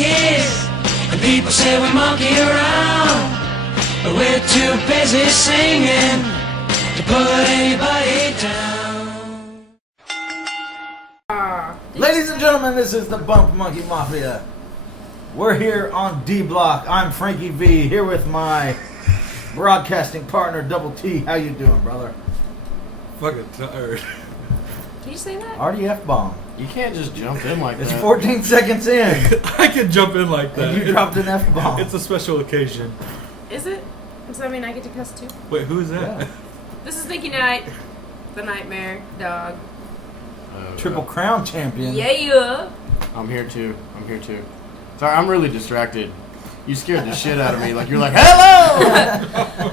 monkeys, and people say we monkey around, but we're too busy singing to put anybody down. Ladies and gentlemen, this is the Bump Monkey Mafia. We're here on D Block. I'm Frankie V, here with my broadcasting partner, Double T. How you doing, brother? Fucking tired. Can you say that? RDF bomb. You can't just jump in like It's that. 14 seconds in. I can jump in like that. And you dropped an F bomb. It's a special occasion. Is it? Does that mean I get to cuss too? Wait, who is that? Yeah. This is Nicky Knight, the Knightmare dog. Triple Crown champion. Yeah. I'm here too. Sorry, I'm really distracted. You scared the shit out of me. Like, you're like, hello!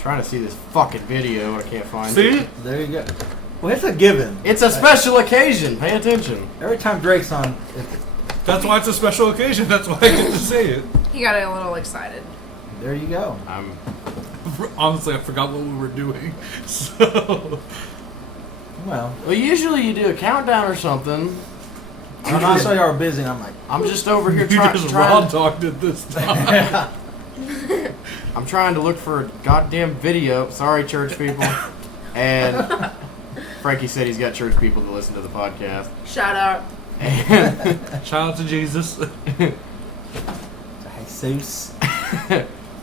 Trying to see this fucking video. I can't find it. See? There you go. Well, it's a given. It's a special occasion. Pay attention. Every time Drake's on, That's why it's a special occasion. That's why I get to say it. He got a little excited. there you go. Honestly, I forgot what we were doing. So, Well, Usually you do a countdown or something. I saw y'all were busy, and I'm like, I'm just over here you just raw trying. talked it this time. yeah. I'm trying to look for a goddamn video. Sorry, church people. And Frankie said he's got church people to listen to the podcast. Shout out. And Shout out to Jesus. Jesus.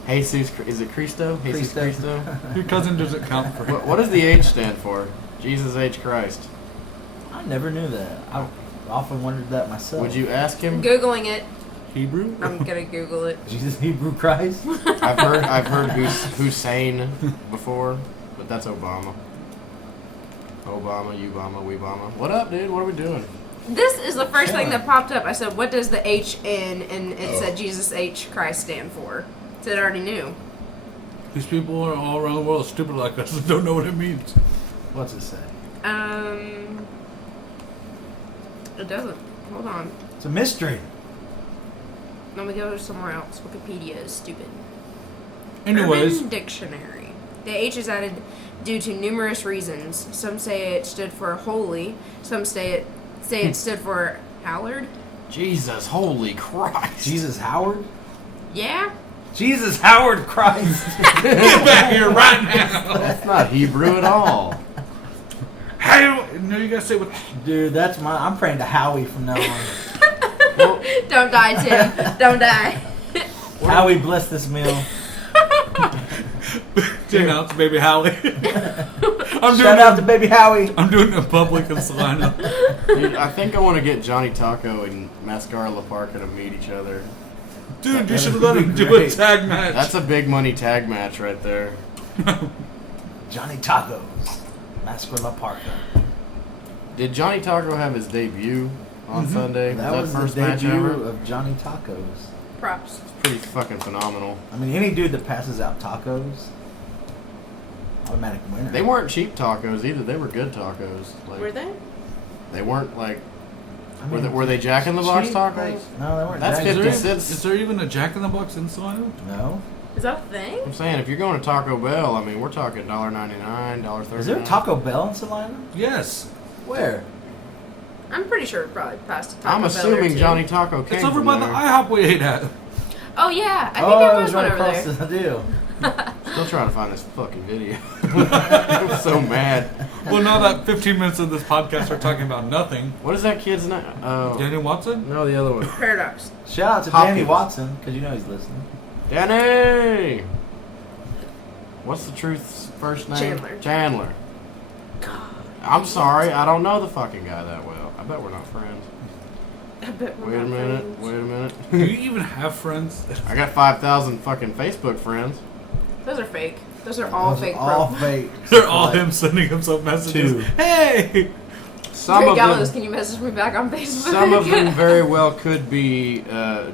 Jesus, is it Cristo? Jesus Cristo. Cristo? Your cousin doesn't count for What does the H stand for? Jesus H Christ. I never knew that. I often wondered that myself. Would you ask him? Googling it. Hebrew. I'm gonna Google it. Jesus Hebrew Christ? I've heard Hussein before, but that's Obama. Obama, you Obama, we Obama. What up, dude? What are we doing? This is the first thing that popped up. I said, what does the H in, and it said Jesus H Christ stand for. So I already knew. These people are all around the world stupid like us and don't know what it means. What's it say? It doesn't. Hold on. It's a mystery. Let me go somewhere else. Wikipedia is stupid. Anyways, Urban Dictionary. The H is added due to numerous reasons. Some say it stood for holy. Some say it stood for Hallard. Jesus, holy Christ! Jesus Howard? Yeah. Jesus Howard Christ. get back here right now. That's not Hebrew at all. Hey, no, you gotta say what. Dude, that's I'm praying to Howie from now on. Well, Don't die, Tim. Don't die. Howie, bless this meal. Shout out to baby Hallie. Shout out to baby Howie. I'm doing it in public in Salina. dude, I think I want to get Johnny Taco and Mascara La Parka to meet each other. Dude, you That should would let be him do a great. tag match. That's a big money tag match right there. Johnny Tacos. Mascara La Parka. Did Johnny Taco have his debut on Sunday? That was first the match debut ever? of Johnny Tacos. Props. Pretty fucking phenomenal. I mean, any dude that passes out tacos, automatic winner. They weren't cheap tacos either. They were good tacos. Like, Were they? They weren't like. I mean, Were they Jack in the Box cheap, tacos? like- no, they weren't. That's Jack in the 50 Box. cents. Is there even a Jack in the Box in Salina? No. Is that a thing? I'm saying if you're going to Taco Bell, I mean we're talking $1.99, $1.39. Is there a Taco Bell in Salina? Yes. Where? I'm pretty sure it probably passed a Taco I'm Bell or assuming two. Johnny Taco came It's over from by the there. IHOP we ate at. Oh yeah, I think Oh, there it was was right one over across there. the deal. Still trying to find this fucking video. I'm so mad. Well, now that 15 minutes of this podcast are talking about nothing. What is that kid's name? Oh, Daniel Watson? no, the other one. Paradox. Shout out to Hopkins. Danny Watson, because you know he's listening. Danny! What's the truth's first name? Chandler. I'm sorry, I don't know the fucking guy that well. I bet we're not friends. I bet we're Wait a not minute, friends. wait a minute. Do you even have friends? I got 5,000 fucking Facebook friends. Those are fake. Those are all Those are fake. all profiles. fake. They're all Like, him sending himself messages. Two. Hey! Some Hey, of Gallows, them, can you message me back on Facebook? some of them very well could be I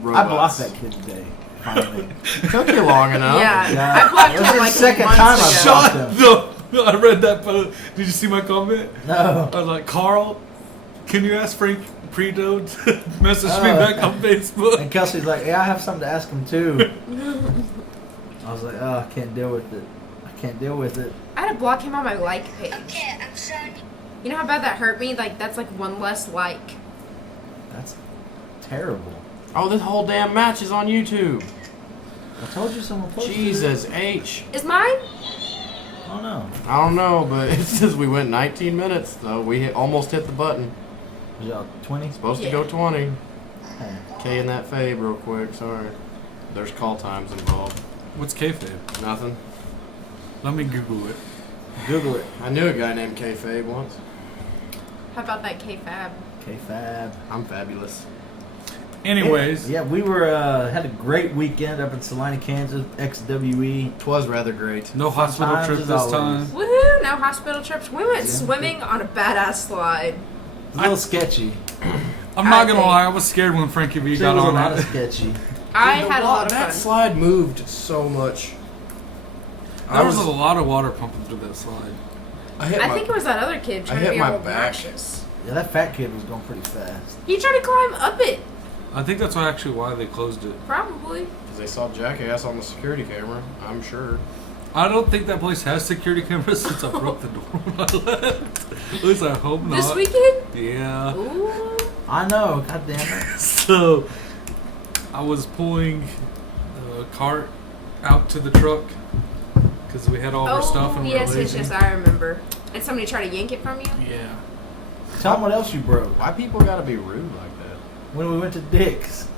robots. blocked that kid today. Finally. Took you long enough. Yeah, Yeah. I blocked It was him the like second months time ago. I've blocked Shut the... I read that post. Did you see my comment? No. I was like, Carl, can you ask Frank Predo to message me Oh. back on Facebook? And Kelsey's like, yeah, I have something to ask him too. I was like, oh, I can't deal with it. I can't deal with it. I had to block him on my like page. Okay, I'm sorry. You know how bad that hurt me? Like, that's like one less like. That's terrible. Oh, this whole damn match is on YouTube. I told you someone posted Jesus it. H. Is mine? Oh no. I don't know, but it says we went 19 minutes, though. We almost hit the button. Was y'all 20? Supposed to go 20. K in that fave real quick, sorry. There's call times involved. What's kayfabe? Nothing. Let me Google it. Google it. I knew a guy named K-Fave once. How about that K-Fab? K-Fab. I'm fabulous. Anyways. Yeah, we were had a great weekend up in Salina, Kansas, XWE. Twas rather great. No hospital Sometimes trip as this always. time. Woohoo! No hospital trips. We went swimming on a badass slide. It's a little sketchy. I'm not gonna think- lie, I was scared when Frankie V It got was a on lot of it. sketchy. I Dude, had a lot of that fun. slide moved so much. There was a lot of water pumping through that slide. I hit I my, think it was that other kid trying hit to be my all back. obnoxious. Yeah, that fat kid was going pretty fast. He tried to climb up it. I think that's actually why they closed it. Probably. Because they saw Jackass on the security camera, I'm sure. I don't think that place has security cameras since I broke the door when I left. At least I hope not. This weekend? Yeah. Ooh. I know, god damn it. So, I was pulling the cart out to the truck because we had all our stuff and we were yes, lazy. I remember. And somebody tried to yank it from you? Yeah. Tell them what else you broke. Why people gotta be rude like that? When we went to Dick's.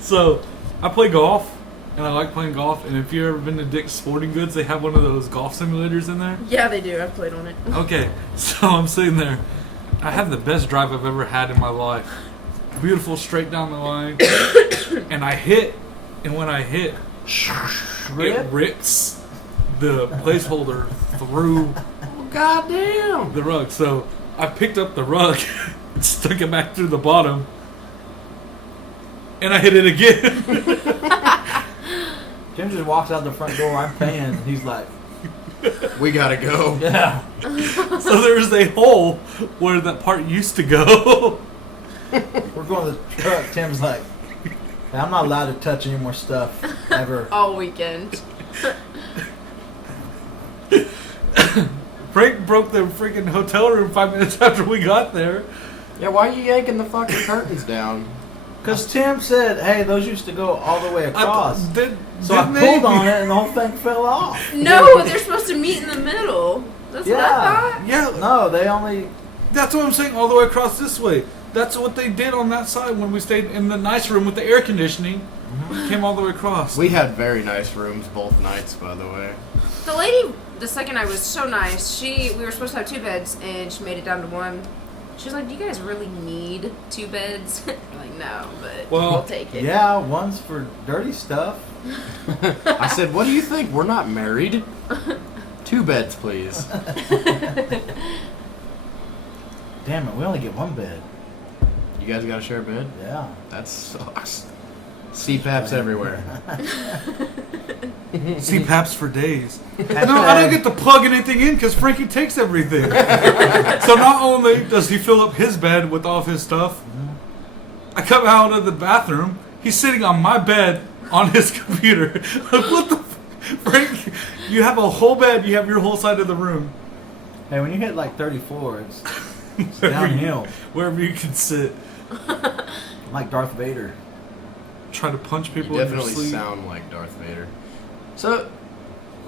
So, I play golf, and I like playing golf. And if you've ever been to Dick's Sporting Goods, they have one of those golf simulators in there. Yeah, they do. I've played on it. Okay, so I'm sitting there. I have the best drive I've ever had in my life. Beautiful, straight down the line. And I hit, and when I hit, it rips the placeholder through Goddamn! the rug. So I picked up the rug and stuck it back through the bottom. And I hit it again. Jim just walks out the front door, I'm paying, and he's like, We gotta go. yeah. So there's a hole where that part used to go. We're going to the truck. Tim's like, "Hey, I'm not allowed to touch any more stuff ever." All weekend. Frank broke the freaking hotel room 5 minutes after we got there. Yeah, why are you yanking the fucking curtains down? Because Tim said, "Hey, those used to go all the way across." So I didn't pulled they? on it, and the whole thing fell off. No, they're supposed to meet in the middle. That's what I Yeah. thought. Yeah, No, they only. that's what I'm saying, all the way across this way. That's what they did on that side when we stayed in the nice room with the air conditioning. Came all the way across. We had very nice rooms both nights, by the way. The lady, the second night was so nice. We were supposed to have 2 beds, and she made it down to 1. She was like, "Do you guys really need 2 beds?" I'm like, "No, but Well, we'll take it." Yeah, one's for dirty stuff. I said, what do you think? We're not married. 2 beds, please. Damn it, we only get 1 bed. You guys gotta share a bed? Yeah. That sucks. CPAPs everywhere. CPAPs for days. No, I don't get to plug anything in because Frankie takes everything. So not only does he fill up his bed with all of his stuff, I come out of the bathroom, he's sitting on my bed on his computer. Like, what the Frank, you have a whole bed, you have your whole side of the room. Hey, when you hit like 34, it's downhill. Wherever you can sit. I'm like Darth Vader. Try to punch You people in your definitely sleep. sound like Darth Vader. So,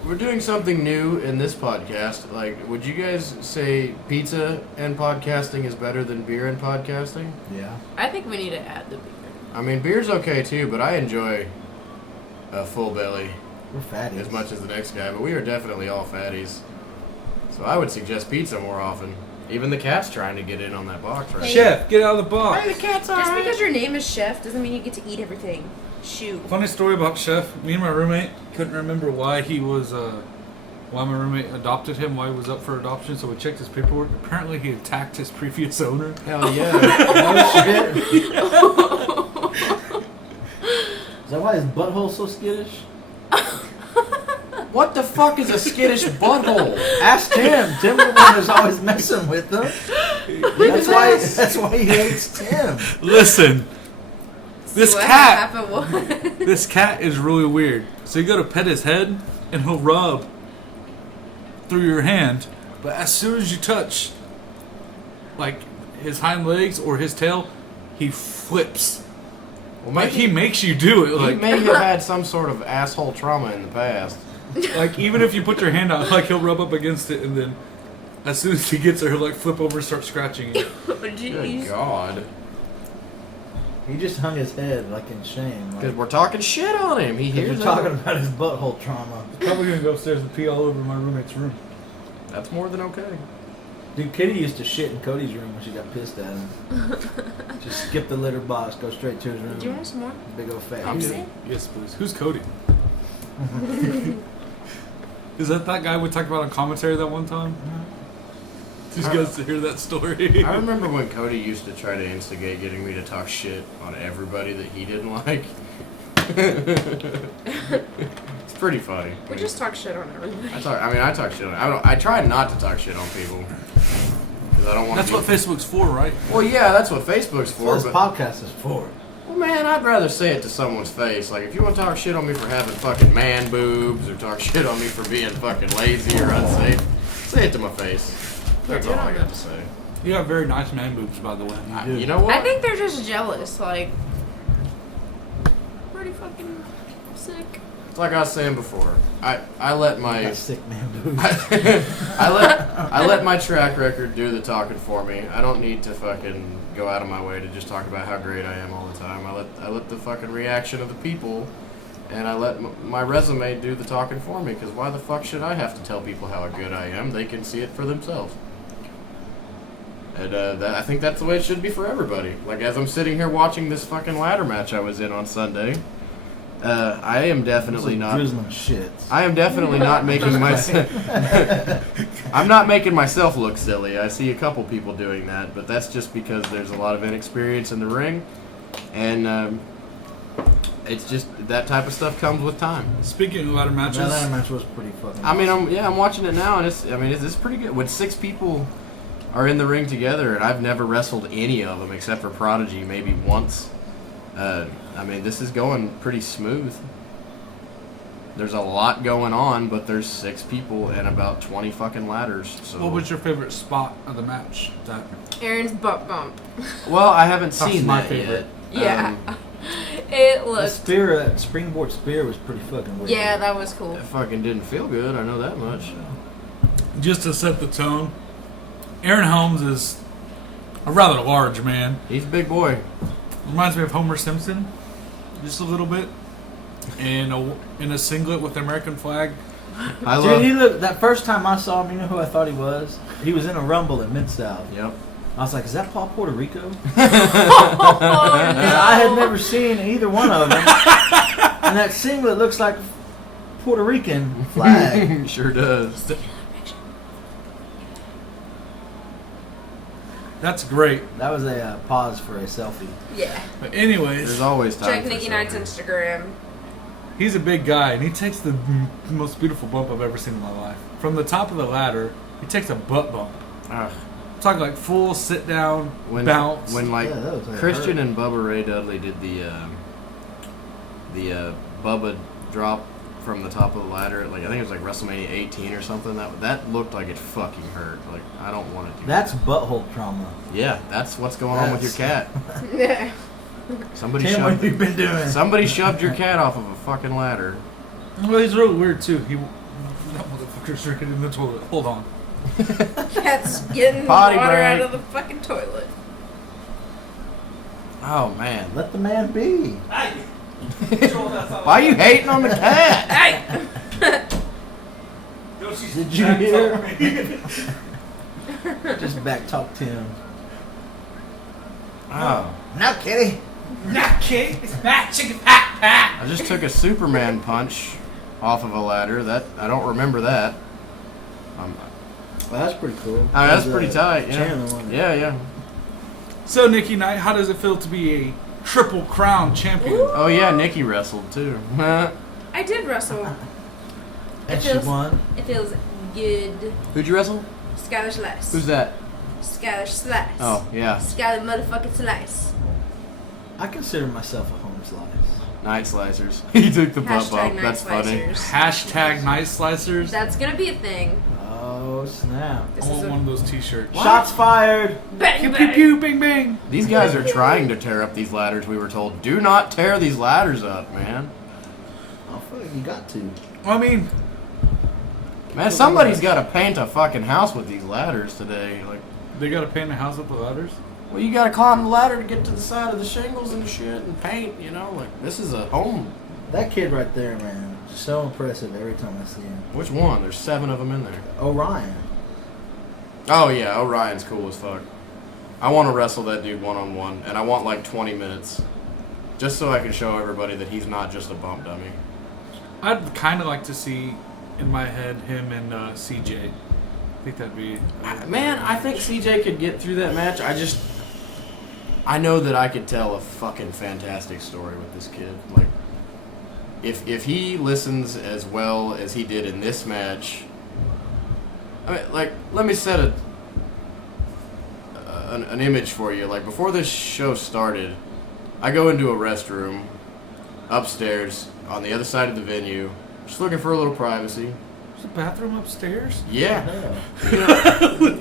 we're doing something new in this podcast. Like, would you guys say pizza and podcasting is better than beer and podcasting? Yeah. I think we need to add the beer. I mean, beer's okay too, but I enjoy a full belly We're fatties. as much as the next guy. But we are definitely all fatties. So I would suggest pizza more often. Even the cat's trying to get in on that box right Chef, get out of the box. the cat's Just because your name is Chef doesn't mean you get to eat everything. Shoot. Funny story about Chef. Me and my roommate couldn't remember why he was, why my roommate adopted him, why he was up for adoption. So we checked his paperwork. Apparently, he attacked his previous owner. Hell yeah. Oh shit. Is that why his butthole's so skittish? What the fuck is a skittish butthole? Ask Tim. Tim the one who's always messing with them. That's why he hates Tim. Listen, this What cat, happened was- this cat is really weird. So you go to pet his head, and he'll rub through your hand, but as soon as you touch, like his hind legs or his tail, he flips. Well, Like he makes you do it. he Like may have had some sort of asshole trauma in the past. like even if you put your hand out, like he'll rub up against it, and then as soon as he gets there, he'll like flip over and start scratching it. Good Jeez. God. He just hung his head like in shame. Because Like, we're talking shit on him. He we're hears talking it. about his butthole trauma. Probably gonna go upstairs and pee all over my roommate's room. That's more than okay. Dude, Kitty used to shit in Cody's room when she got pissed at him. Just skip the litter box, go straight to his room. Do you want some more? Big old fat. I'm shit. good. Yes, please. Who's Cody? Is that guy we talked about on commentary that one time? Did you guys hear that story? I remember when Cody used to try to instigate getting me to talk shit on everybody that he didn't like. It's pretty funny. We just talk shit on everybody. I talk shit on. I try not to talk shit on people because I don't want. That's what Facebook's for, right? Well, yeah, that's what Facebook's That's for. what this But podcast is for. well, man, I'd rather say it to someone's face. Like, if you want to talk shit on me for having fucking man boobs or talk shit on me for being fucking lazy or unsafe, say it to my face. That's all I got to say. You have very nice man boobs, by the way. You know what? I think they're just jealous. Like, pretty fucking sick. It's like I was saying before. I let my Got sick man boobs. I let my track record do the talking for me. I don't need to fucking go out of my way to just talk about how great I am all the time. I let the fucking reaction of the people, and I let my resume do the talking for me. Because why the fuck should I have to tell people how good I am? They can see it for themselves. And I think that's the way it should be for everybody. Like, as I'm sitting here watching this fucking ladder match I was in on Sunday, I am definitely not. Drizzling shits. I am definitely not making myself. I'm not making myself look silly. I see a couple people doing that, but that's just because there's a lot of inexperience in the ring, and it's just that type of stuff comes with time. Speaking of ladder matches, That match was pretty fucking. I mean, I'm watching it now, and it's pretty good. When 6 people are in the ring together, and I've never wrestled any of them except for Prodigy maybe once. I mean, this is going pretty smooth. There's a lot going on, but there's 6 people and about 20 fucking ladders. So. what was your favorite spot of the match? That Aaron's butt bump. Well, I haven't That's seen my that favorite. yet. Yeah. It The looked. spear, springboard spear was pretty fucking weird. Yeah, that was cool. It fucking didn't feel good. I know that much. just to set the tone, Aaron Holmes is a rather large man. He's a big boy. Reminds me of Homer Simpson, just a little bit. In a singlet with the American flag. I Dude, love. he looked. That first time I saw him, you know who I thought he was? He was in a Rumble in Mid-South. Yep. I was like, is that Paul Puerto Rico? Oh, no. I had never seen either one of them. And that singlet looks like Puerto Rican flag. Sure does. That's great. That was a pause for a selfie. Yeah. But anyways, There's always time. Check for Nikki Knight's selfies. Instagram. he's a big guy, and he takes the most beautiful bump I've ever seen in my life. From the top of the ladder, he takes a butt bump. Ugh. I'm talking like full sit down, When bounce. when like Yeah, that was like Christian hurt. and Bubba Ray Dudley did the Bubba drop from the top of the ladder, like I think it was like WrestleMania 18 or something. That looked like it fucking hurt. Like I don't want to do. That's butthole trauma. Yeah, that's what's going on with your cat. Yeah. Somebody Tim, what shoved. have you been doing? Somebody shoved your cat off of a fucking ladder. Well, he's really weird too. That motherfucker's drinking in the toilet. Hold on. Cat's getting Potty water break. out of the fucking toilet. Oh man, Let the man be. why are you hating on the cat? Hey! Did you hear? Just back talk Tim. Oh, Now, kitty. Not kid. It's fat chicken pat pat. I just took a Superman punch off of a ladder. That I don't remember that. Well, that's pretty cool. Oh, that's That was, pretty tight. Yeah. Chandler, wasn't it? Yeah. So, Nikki Knight, how does it feel to be a Triple Crown champion? Oh yeah, Nikki wrestled too. I did wrestle. And she feels- won. It feels good. Who'd you wrestle? Skylar Slice. Who's that? Skylar Slice. Oh yeah, Skylar motherfucking Slice. I consider myself a home slice. Night Slicers. He took the butt Hashtag bump. Night That's funny. Slicers. Hashtag Night Slicers. That's gonna be a thing. Oh Oh, snap. I want one of those T-shirts. Shots fired. Bang, Pew bang. pew pew, bing bang. These guys are trying to tear up these ladders. We were told, do not tear these ladders up, man. Oh, fuck, you got to. I mean, Man, somebody's got to paint a fucking house with these ladders today. Like, they gotta paint the house up with ladders. well, you got to climb the ladder to get to the side of the shingles and shit and paint. You know, like this is a home. That kid right there, man, so impressive every time I see him. Which one? There's 7 of them in there. Orion. Oh yeah, Orion's cool as fuck. I want to wrestle that dude one-on-one, and I want like 20 minutes, just so I can show everybody that he's not just a bump dummy. I'd kind of like to see, in my head, him and CJ. I think that'd be. Man, I think CJ could get through that match. I know that I could tell a fucking fantastic story with this kid. Like, if he listens as well as he did in this match, I mean, like, let me set an image for you. Like, before this show started, I go into a restroom upstairs on the other side of the venue, just looking for a little privacy. There's a bathroom upstairs? Yeah. Yeah.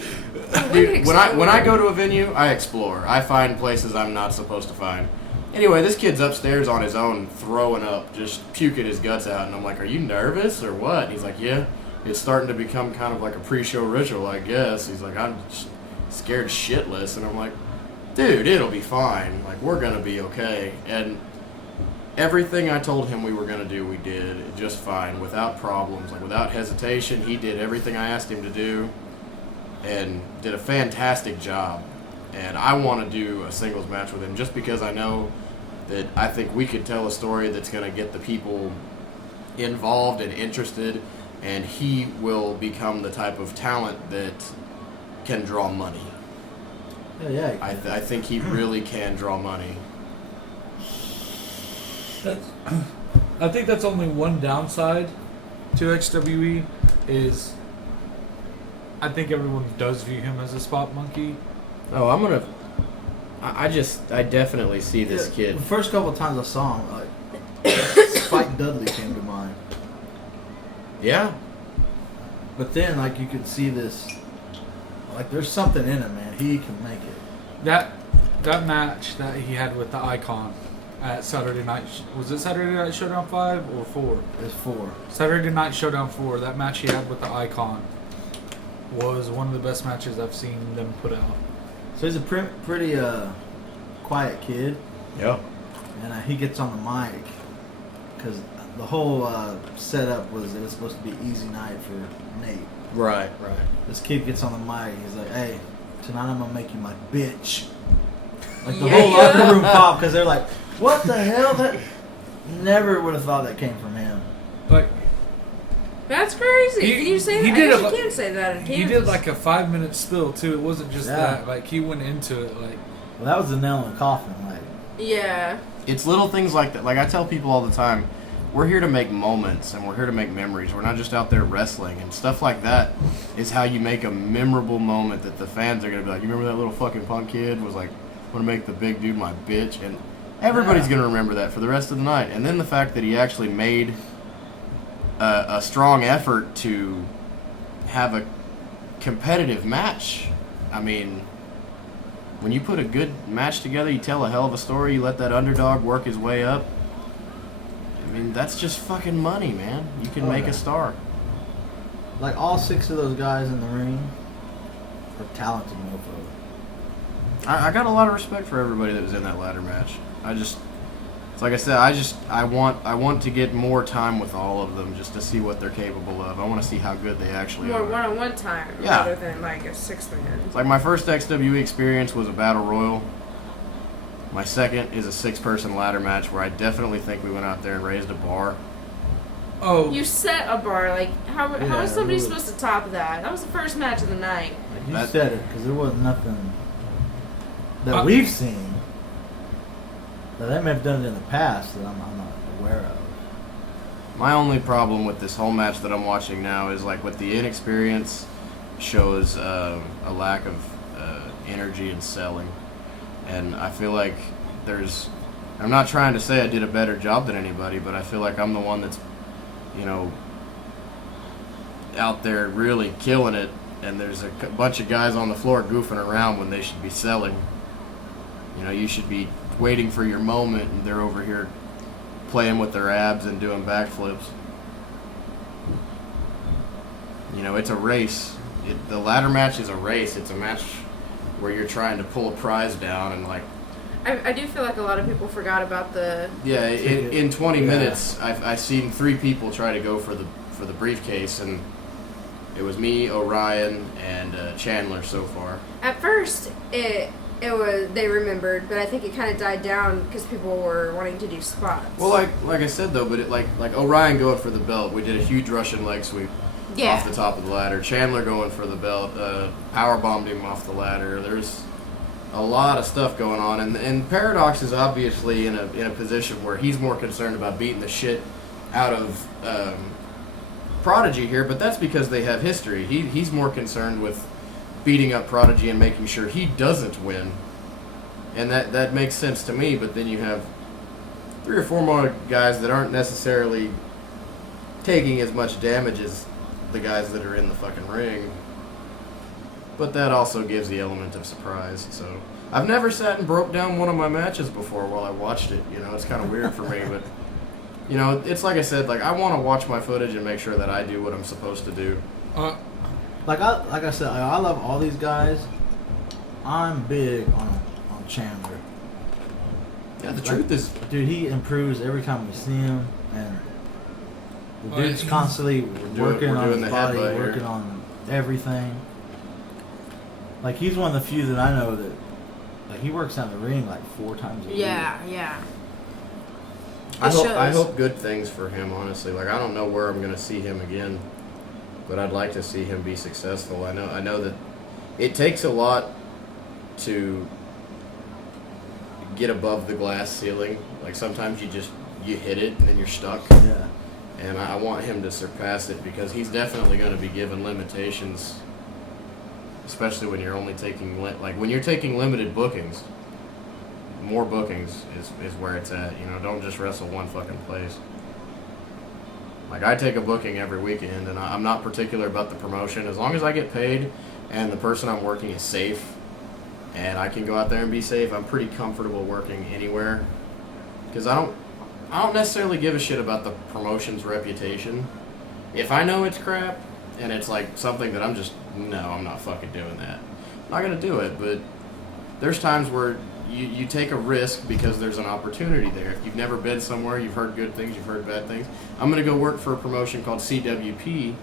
Dude, when I go to a venue, I explore. I find places I'm not supposed to find. Anyway, this kid's upstairs on his own, throwing up, just puking his guts out, and I'm like, "Are you nervous or what?" And he's like, "Yeah, it's starting to become kind of like a pre-show ritual, I guess." He's like, "I'm scared shitless," and I'm like, "Dude, it'll be fine. Like, we're gonna be okay." And everything I told him we were gonna do, we did just fine, without problems, like without hesitation. He did everything I asked him to do, and did a fantastic job. And I want to do a singles match with him just because I know that I think we could tell a story that's going to get the people involved and interested, and he will become the type of talent that can draw money. Yeah. I think he really can draw money. I think that's only one downside to XWE is I think everyone does view him as a spot monkey. Oh, I definitely see this kid. The first couple of times I saw him, like, Spike Dudley came to mind. Yeah. But then, like, you could see this, like, there's something in him, man. He can make it. That match that he had with the Icon at Saturday Night, was it Saturday Night Showdown 5 or 4? It's 4. Saturday Night Showdown 4, that match he had with the Icon was one of the best matches I've seen them put out. So he's a pretty quiet kid, Yeah. and he gets on the mic because the whole setup was it was supposed to be easy night for Nate. Right. This kid gets on the mic. He's like, "Hey, tonight I'm gonna make you my bitch." Like the Yeah. whole locker room pop because they're like, "What the hell?" That never would have thought that came from him. Like That's crazy. He- Can you say he that? did I guess a- you can say that in Kansas. he did like a 5-minute spill too. It wasn't just Yeah. that. Like he went into it like Well, that was the nail in the coffin. Like, Yeah. It's little things like that. Like I tell people all the time, we're here to make moments and we're here to make memories. We're not just out there wrestling, and stuff like that is how you make a memorable moment that the fans are going to be like, you remember that little fucking punk kid was like, I'm going to make the big dude my bitch? And everybody's Yeah. going to remember that for the rest of the night. And then the fact that he actually made a strong effort to have a competitive match. I mean, when you put a good match together, you tell a hell of a story, you let that underdog work his way up. I mean, that's just fucking money, man. You can Oh, make yeah. a star. like all 6 of those guys in the ring are talented mofos. I got a lot of respect for everybody that was in that ladder match. It's like I said, I want to get more time with all of them just to see what they're capable of. I want to see how good they actually More are. one-on-one time Yeah. rather than like a 6-man. It's like my first XWE experience was a battle royal. My second is a 6-person ladder match where I definitely think we went out there and raised a bar. oh You set a bar. Like how Yeah, is somebody it was- supposed to top that? That was the first match of the night. Like you That- said it because there wasn't nothing that Uh, we've seen. Now, they may have done it in the past that I'm not aware of. My only problem with this whole match that I'm watching now is like with the inexperience shows a lack of energy and selling, and I feel like I'm not trying to say I did a better job than anybody, but I feel like I'm the one that's out there really killing it, and there's a bunch of guys on the floor goofing around when they should be selling. You know, you should be waiting for your moment, and they're over here playing with their abs and doing backflips. You know, it's a race. The ladder match is a race. It's a match where you're trying to pull a prize down and like. I do feel like a lot of people forgot about the. Yeah, in 20 minutes, I've seen 3 people try to go for the briefcase, and it was me, Orion, and Chandler so far. At first, it was they remembered, but I think it kind of died down because people were wanting to do spots. Well, like I said though, but like Orion going for the belt, we did a huge Russian leg sweep. Yeah. Off the top of the ladder. Chandler going for the belt. Power bombed him off the ladder. There's a lot of stuff going on, and Paradox is obviously in a position where he's more concerned about beating the shit out of Prodigy here, but that's because they have history. He's more concerned with beating up Prodigy and making sure he doesn't win, and that makes sense to me. But then you have 3 or 4 more guys that aren't necessarily taking as much damage as the guys that are in the fucking ring. But that also gives the element of surprise. So I've never sat and broke down one of my matches before while I watched it. You know, it's kind of weird for me, but you know, it's like I said, like I want to watch my footage and make sure that I do what I'm supposed to do. Like I said, I love all these guys. I'm big on Chandler. Yeah, the truth is, dude, he improves every time we see him, and the dude's constantly working on his body, working on everything. Like, he's one of the few that I know that, like, he works out in the ring like 4 times a week. Yeah. I hope good things for him, honestly. Like, I don't know where I'm going to see him again, but I'd like to see him be successful. I know that it takes a lot to get above the glass ceiling. Like, sometimes you hit it and then you're stuck. Yeah. And I want him to surpass it because he's definitely going to be given limitations, especially when you're only taking when you're taking limited bookings. More bookings is where it's at. You know, don't just wrestle one fucking place. Like, I take a booking every weekend, and I'm not particular about the promotion. As long as I get paid and the person I'm working is safe and I can go out there and be safe, I'm pretty comfortable working anywhere. Because I don't necessarily give a shit about the promotion's reputation. If I know it's crap and it's like something that I'm not fucking doing that. I'm not going to do it, but there's times where you take a risk because there's an opportunity there. If you've never been somewhere, you've heard good things, you've heard bad things. I'm going to go work for a promotion called CWP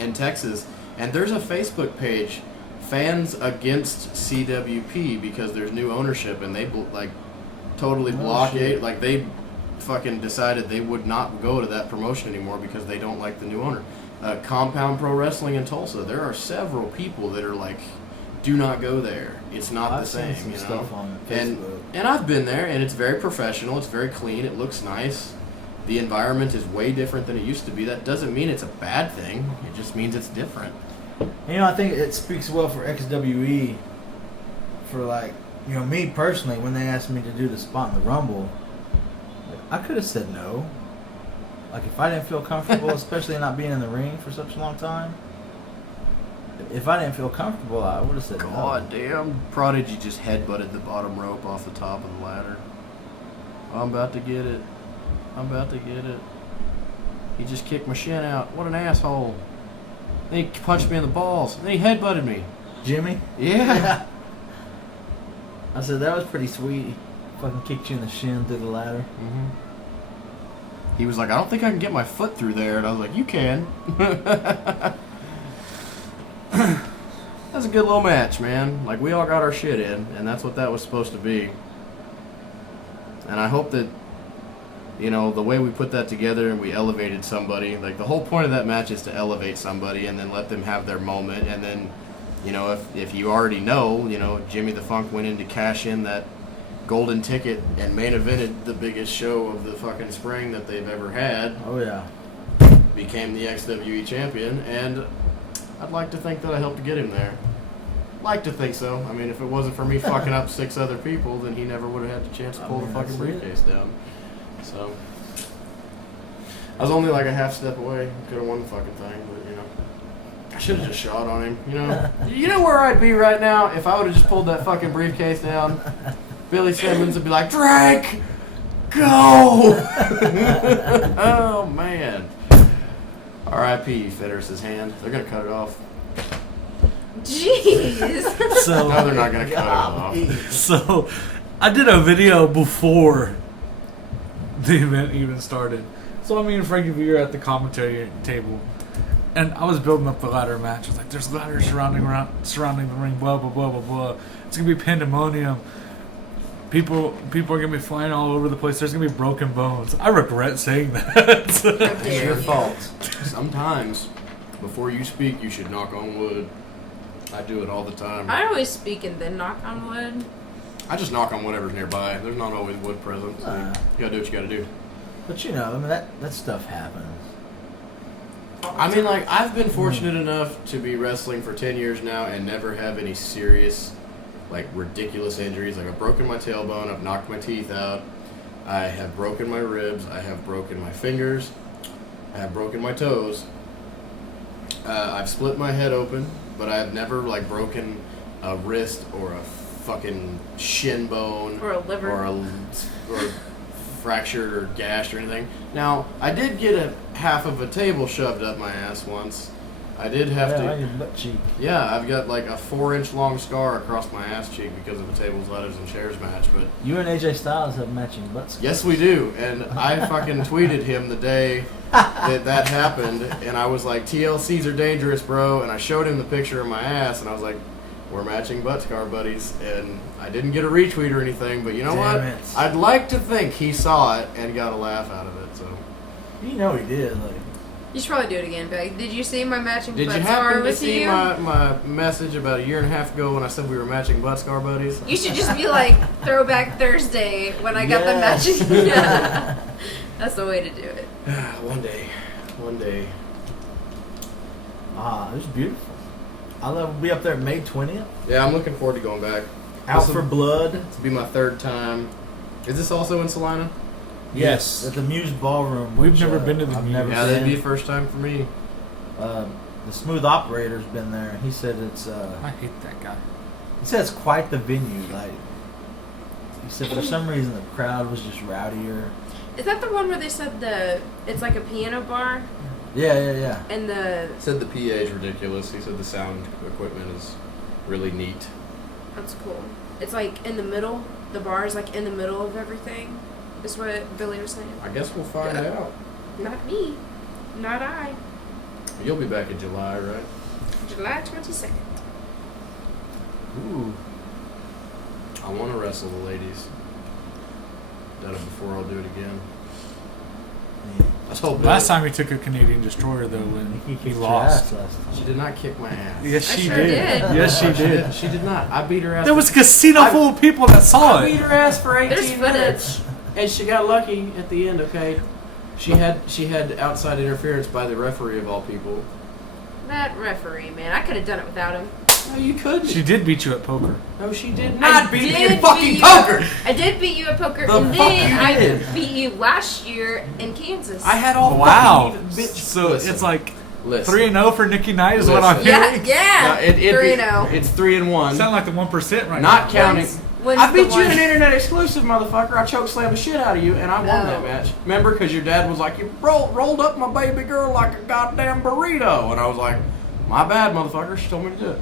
in Texas, and there's a Facebook page, Fans Against CWP, because there's new ownership, and they totally blockade. Like, they fucking decided they would not go to that promotion anymore because they don't like the new owner. Compound Pro Wrestling in Tulsa, there are several people that are like, do not go there. It's not the same. Seen some you know? stuff on Facebook. And I've been there, and it's very professional. It's very clean. It looks nice. The environment is way different than it used to be. That doesn't mean it's a bad thing. It just means it's different. You know, I think it speaks well for XWE. For, like, you know, me personally, when they asked me to do the spot in the Rumble, I could have said no. Like, if I didn't feel comfortable, especially not being in the ring for such a long time, if I didn't feel comfortable, I would have said no. God damn. Prodigy just headbutted the bottom rope off the top of the ladder. I'm about to get it. He just kicked my shin out. What an asshole. Then he punched me in the balls. Then he headbutted me. Jimmy? Yeah. I said, that was pretty sweet. He fucking kicked you in the shin through the ladder. Mm-hmm. He was like, I don't think I can get my foot through there. And I was like, you can. That's a good little match, man. Like, we all got our shit in, and that's what that was supposed to be. And I hope that, you know, the way we put that together and we elevated somebody, like, the whole point of that match is to elevate somebody and then let them have their moment. And then, you know, if you already know, you know, Jimmy the Funk went in to cash in that golden ticket and main evented the biggest show of the fucking spring that they've ever had. Oh, yeah. Became the XWE champion, and I'd like to think that I helped to get him there. Like to think so. I mean, if it wasn't for me fucking up 6 other people, then he never would have had the chance to pull the fucking briefcase down. So, I was only like a half step away. Could have won the fucking thing, but, you know. I should have just shot on him, you know? You know where I'd be right now if I would have just pulled that fucking briefcase down? Billy Simmons would be like, Drake, go! Oh, man. R.I.P. Fedor's hand. They're going to cut it off. Jeez. So No, they're not going to cut it off. So, I did a video before the event even started. So, me and Frankie V are at the commentary table, and I was building up the ladder match. I was like, "There's ladders surrounding the ring, blah blah blah blah blah. It's gonna be pandemonium. People are gonna be flying all over the place. There's gonna be broken bones." I regret saying that. It's your fault. Sometimes, before you speak, you should knock on wood. I do it all the time. I always speak and then knock on wood. I just knock on whatever's nearby. There's not always wood present. So you gotta do what you gotta do. But you know, I mean that stuff happens. I mean, like, I've been fortunate enough to be wrestling for 10 years now and never have any serious, like, ridiculous injuries. Like, I've broken my tailbone, I've knocked my teeth out, I have broken my ribs, I have broken my fingers, I have broken my toes. I've split my head open, but I've never, like, broken a wrist or a fucking shin bone. Or a liver. Or fractured or gashed or anything. Now, I did get a half of a table shoved up my ass once. I did have On to. your butt cheek. Yeah, I've got like a 4-inch long scar across my ass cheek because of a tables, ladders, and chairs match. But You and AJ Styles have matching butt scars. yes, we do. And I fucking tweeted him the day that happened, and I was like, TLCs are dangerous, bro. And I showed him the picture of my ass, and I was like, we're matching butt scar buddies. And I didn't get a retweet or anything, but you know Damn what? it. I'd like to think he saw it and got a laugh out of it. So. You know he did. Like, You should probably do it again, Peg. Did you see my matching Did butt you scar happen to with see you? my message about a year and a half ago when I said we were matching butt scar buddies? You should just be like Throwback Thursday when I got the Yes. matching. Yeah. That's the way to do it. One day. it was beautiful. We'll be up there May 20th. Yeah, I'm looking forward to going back. Out This for will- Blood. This will be my 3rd time. Is this also in Salina? Yes. At the Muse Ballroom. We've which, never been to the I've Muse. never Yeah, that'd been. be a first time for me. The Smooth Operator's been there. He said it's I hate that guy. he said it's quite the venue. Like he said, for some reason the crowd was just rowdier. Is that the one where they said it's like a piano bar Yeah. and the He said the PA is ridiculous. He said the sound equipment is really neat. that's cool. It's like in the middle. The bar is like in the middle of everything. Is what Billy was saying. I guess we'll find Yeah. out. Not me. Not I. You'll be back in July, right? July 22nd. Ooh. I want to wrestle the ladies. Done it before, I'll do it again. I told Billy. Last time he took a Canadian destroyer though, when He he kicked your lost. ass last time. She did not kick my ass. Yes, I she sure did. did. Yes, she No, did. She did not. I beat her ass. There was a casino full of people that saw I beat it. her ass for 18 There's footage. minutes, and she got lucky at the end. Okay, she had outside interference by the referee of all people. That referee, man. I could have done it without him. No, you couldn't. She did beat you at poker. No, she did I not beat me did in fucking beat you poker. I did beat you at poker, The and fuck then you I did. beat you last year in Kansas. I had all Wow. fucking bitch. So Listen, it's like listen. 3-0 for Nikki Knight is what I'm Listen. hearing. yeah. No, it'd 3-0. be, it's 3-1. Sound like the 1% right Not now. counting. When's I beat the you in one- an internet exclusive, motherfucker. I choke slammed the shit out of you, and I won that No. match. Remember, because your dad was like, you rolled up my baby girl like a goddamn burrito, and I was like, my bad, motherfucker. She told me to do it.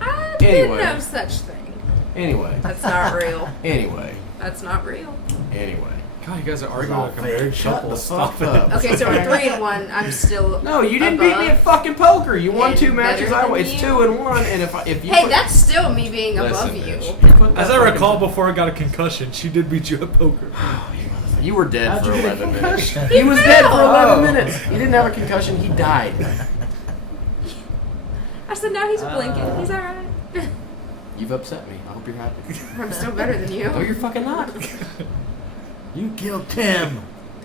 I Anyway. did no such thing. Anyway. That's not real. Anyway. That's not real. Anyway. God, you guys are arguing all like a fake. married Shut couple. the Stop fuck it. up. Okay, so we're 3-1. I'm still. No, you didn't beat me at fucking poker. You won And 2 matches. better than It's you. 2-1, and if you Hey, put, that's still me being listen, above you. bitch, you put As that I fucking- recall, before I got a concussion, she did beat you at poker. you were dead How'd for you get a 11 minutes. concussion? He was dead for 11 Oh. minutes. He didn't have a concussion. He died. I said, no, he's blinking. He's alright. You've upset me. I hope you're happy. I'm still better than you. No, you're fucking not. You killed Tim.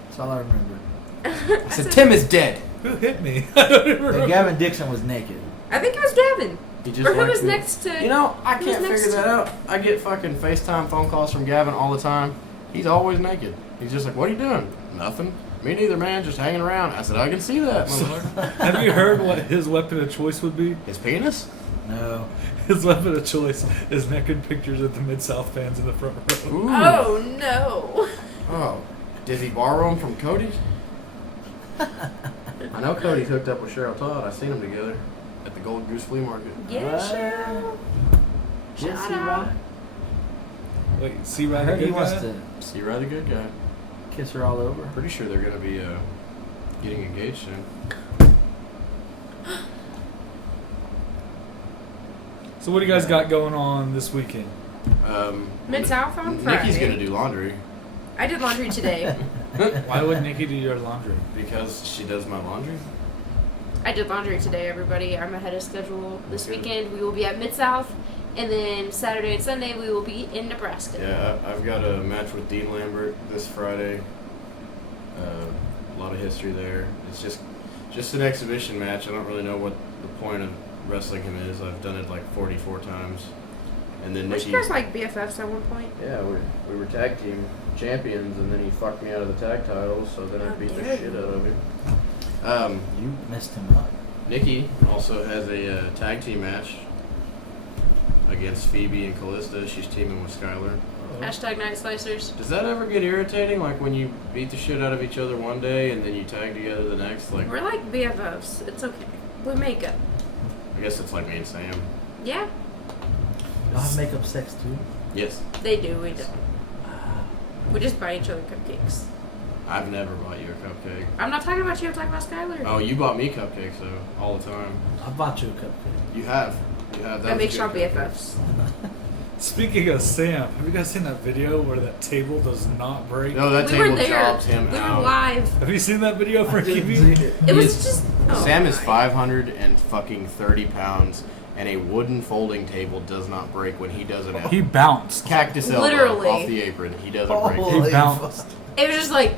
That's all I remember. I said Tim is dead. Who hit me? I don't even Hey, remember. Gavin Dixon was naked. I think it was Gavin. He just Or who liked was me. next to. You know, I who was can't next figure that to- out. I get fucking FaceTime phone calls from Gavin all the time. He's always naked. He's just like, what are you doing? Nothing. Me neither, man. Just hanging around. I said, I can see that, motherfucker. Have you heard what his weapon of choice would be? His penis? No. His weapon of choice is naked pictures of the Mid-South fans in the front row. Ooh. Oh no. Oh. Did he borrow them from Cody? I know Cody's hooked up with Cheryl Todd. I seen them together at the Gold Goose Flea Market. Yeah, Cheryl. Yes, Shout he out. right. Wait, see I right heard the he good wants guy? to See, right, the good guy. kiss her all over. Pretty sure they're gonna be getting engaged soon. So what do you guys got going on this weekend? Mid-South on Friday. Nikki's gonna do laundry I did laundry today. Why would Nikki do your laundry? because she does my laundry. I did laundry today, everybody. I'm ahead of schedule. This Good. weekend we will be at Mid-South, and then Saturday and Sunday we will be in Nebraska. Yeah, I've got a match with Dean Lambert this Friday. A lot of history there. It's just an exhibition match. I don't really know what the point of wrestling him is. I've done it like 44 times. And then Weren't Nikki. you guys like BFFs at one point? Yeah, we were tag team champions, and then he fucked me out of the tag titles. So then I How beat the dare shit you. out of him. You messed him up. Nikki also has a tag team match against Phoebe and Callista. She's teaming with Skylar. Hashtag Night Slicers. Does that ever get irritating? Like when you beat the shit out of each other one day and then you tag together the next? Like, We're like BFFs. It's okay. We make up. I guess it's like me and Sam. Yeah, Y'all have makeup sex too? Yes. they do. We don't. We just buy each other cupcakes. I've never bought you a cupcake. I'm not talking about you. I'm talking about Skylar. Oh, you bought me cupcakes though, all the time. I bought you a cupcake. You have. That That was makes a y'all good cupcake. BFFs. Speaking of Sam, have you guys seen that video where that table does not break? No, that We were table there. chopped him We were out. live. Have you seen that video, I Frankie? didn't see it. It was just. Oh Sam is my. 530 pounds, and a wooden folding table does not break when he does it out. He bounced. Cactus elbow Literally. off the apron. He doesn't break. Holy He bounced. fuck. It was just like,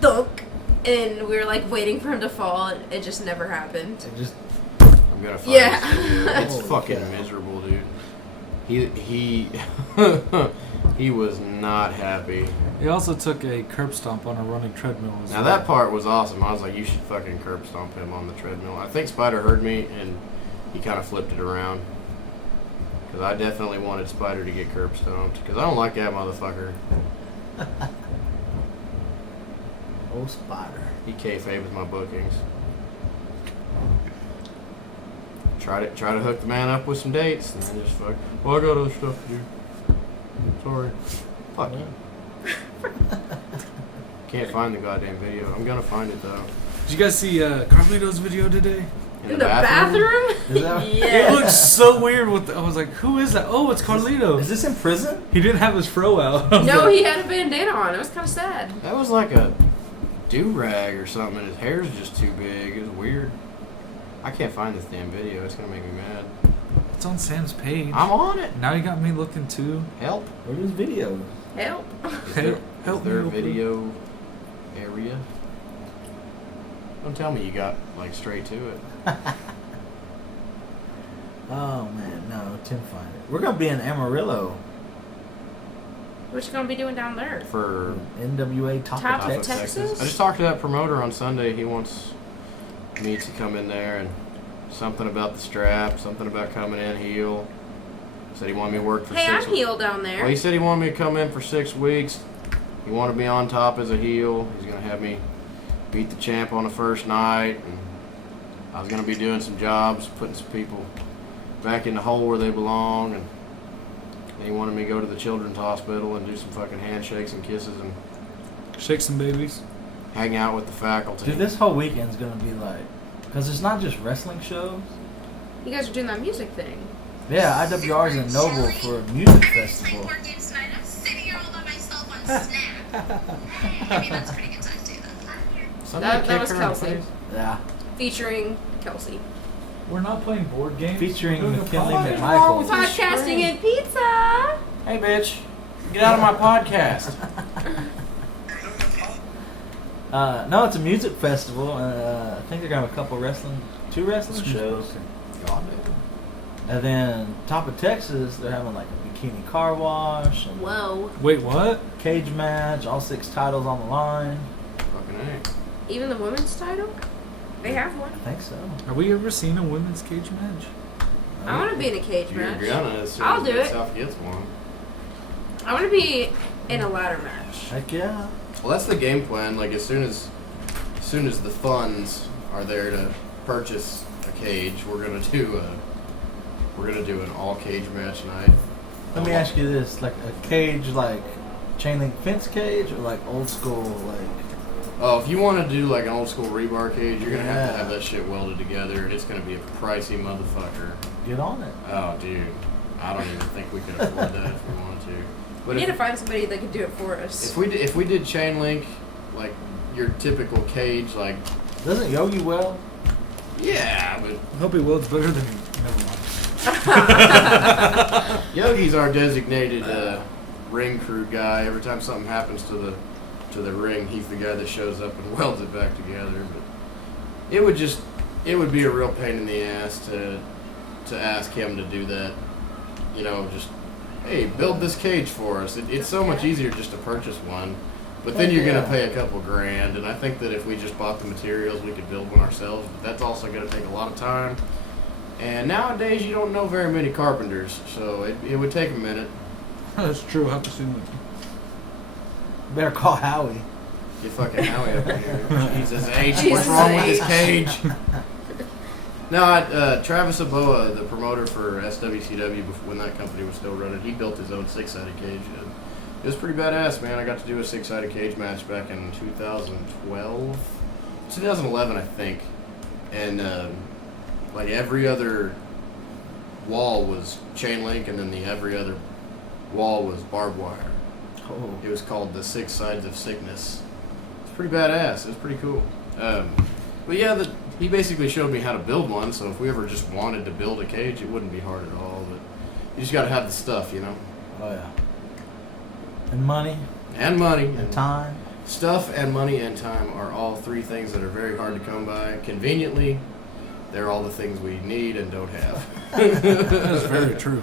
thunk, and we were like waiting for him to fall. And it just never happened. It just I'm gonna find Yeah. this video. It's Holy fucking cow. miserable, dude. He he was not happy. He also took a curb stomp on a running treadmill. As Now well. that part was awesome. I was like, you should fucking curb stomp him on the treadmill. I think Spider heard me and he kind of flipped it around. Because I definitely wanted Spider to get curb stomped. Because I don't like that motherfucker. oh spider. He kayfabe with my bookings. Try to hook the man up with some dates and then just fuck. Well, I got other stuff to do. Sorry. Fuck you. Can't find the goddamn video. I'm gonna find it though. Did you guys see Carlito's video today? In the bathroom? Is that- It Yeah. looks so weird. I was like, who is that? Oh, it's Carlito. Is this in prison? He didn't have his fro out. I was No, like, he had a bandana on. It was kind of sad. That was like a do-rag or something, and his hair's just too big. It was weird. I can't find this damn video. It's gonna make me mad. It's on Sam's page. I'm on it. Now you got me looking too. Help. Where is video? Help. Help Is there a me. video area? Don't tell me you got like straight to it. Oh man, no, Tim find it. We're gonna be in Amarillo. What you gonna be doing down there? For NWA Top Top of of Texas. Texas? I just talked to that promoter on Sunday. He wants me to come in there and something about the strap, something about coming in heel. Said he wanted me to work for Hey, 6 I'm heel down there. Well, he said he wanted me to come in for 6 weeks. He wanted me on top as a heel. He's gonna have me beat the champ on the first night, and I was gonna be doing some jobs, putting some people back in the hole where they belong, and then he wanted me to go to the children's hospital and do some fucking handshakes and kisses and Shake some babies. hang out with the faculty. Dude, this whole weekend's gonna be like, because it's not just wrestling shows. You guys are doing that music thing. Yeah, IWR's in Noble for a music festival. Board games tonight. I'm sitting here all by myself on Snap. Maybe that's a pretty good time to do that. Somebody That kick was her in the Kelsey. face. Yeah, Featuring Kelsey. We're not playing board games. featuring We're doing a McKinley podcast. McMichael. Podcasting and pizza. Hey, bitch, get out of my podcast. No, it's a music festival. I think they're gonna have a couple two wrestling shows. God, dude. And then Top of Texas, they're having like a bikini car wash and Whoa. Wait, what? cage match, all 6 titles on the line. Fucking Dang. Even the women's title? They have one. I think so. Have we ever seen a women's cage match? I want to be in a cage You're match. gonna as soon I'll as do it. South gets one. I want to be in a ladder match. Heck yeah. Well, that's the game plan. Like as soon as the funds are there to purchase a cage, we're gonna do an all cage match night. Let me ask you this: like a cage, like chain link fence cage, or like old school, like. Oh, if you want to do like an old school rebar cage, you're gonna have to Yeah. have that shit welded together, and it's gonna be a pricey motherfucker. Get on it. Oh, dude, I don't even think we could afford that if we wanted to. But We need if, to find somebody that can do it for us. if we did chain link, like your typical cage, like Doesn't Yogi weld? yeah, but I hope he welds better than me. Never mind. Yogi's our designated ring crew guy. Every time something happens to the ring, he's the guy that shows up and welds it back together. But it would be a real pain in the ass to ask him to do that. You know, just hey, build this cage for us. It's so much easier just to purchase one. But then you're gonna pay a couple grand, and I think that if we just bought the materials, we could build one ourselves. But that's also gonna take a lot of time. And nowadays, you don't know very many carpenters, so it would take a minute. That's true. I haven't seen it. Better call Howie. Get fucking Howie up in here. Jesus H, Jesus what's wrong with H. this cage? No, Travis Aboa, the promoter for SWCW, when that company was still running, he built his own six-sided cage. And it was pretty badass, man. I got to do a six-sided cage match back in 2011, I think. And like every other wall was chain link, and then the every other wall was barbed wire. Oh. It was called the Six Sides of Sickness. It's pretty badass. It was pretty cool. But yeah, he basically showed me how to build one. So if we ever just wanted to build a cage, it wouldn't be hard at all. But you just got to have the stuff, you know. Oh yeah. And money. And money. And time. Stuff and money and time are all three things that are very hard to come by. Conveniently, they're all the things we need and don't have. That's very true.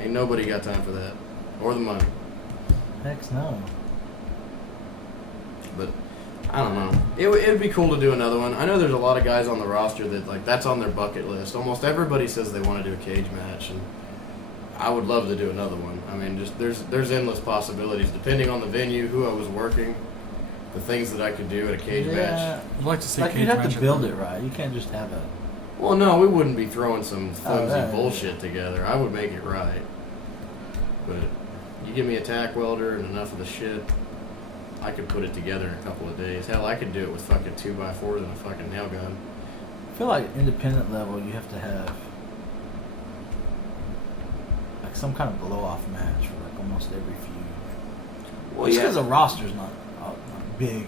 Ain't nobody got time for that. Or the money. Heck no. But I don't know. It would be cool to do another one. I know there's a lot of guys on the roster that like that's on their bucket list. Almost everybody says they want to do a cage match, and I would love to do another one. I mean, just there's endless possibilities depending on the venue, who I was working, the things that I could do at a cage match. I'd like to see Like cage you'd have match to at build the- it right. You can't just have a. Well, no, we wouldn't be throwing some flimsy right. bullshit together. I would make it right. But you give me a tack welder and enough of the shit, I could put it together in a couple of days. Hell, I could do it with fucking 2x4s and a fucking nail gun. I feel like independent level, you have to have like some kind of blow off match for like almost every feud. Well, Just yeah. because the roster's not big.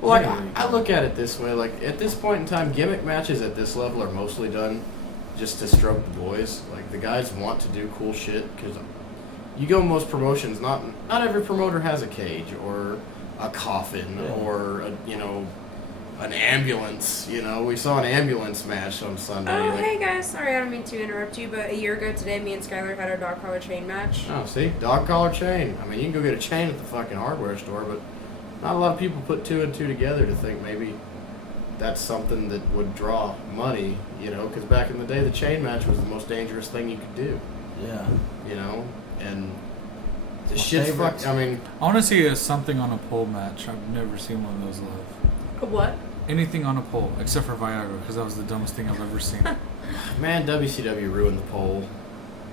Well, like, I look at it this way. Like, at this point in time, gimmick matches at this level are mostly done just to stroke the boys. Like, the guys want to do cool shit because you go most promotions, not every promoter has a cage or a coffin or, an ambulance. You know, we saw an ambulance match on Sunday. Oh, like, hey guys. Sorry, I don't mean to interrupt you, but a year ago today, me and Skylar had our dog collar chain match. Oh, see? Dog collar chain. I mean, you can go get a chain at the fucking hardware store, but not a lot of people put two and two together to think maybe that's something that would draw money, you know, because back in the day, the chain match was the most dangerous thing you could do, Yeah. you know, and the My shit's favorites. fucked. I mean, I want to see something on a pole match. I've never seen one of those live. A what? Anything on a pole, except for Viagra, because that was the dumbest thing I've ever seen. man, WCW ruined the pole.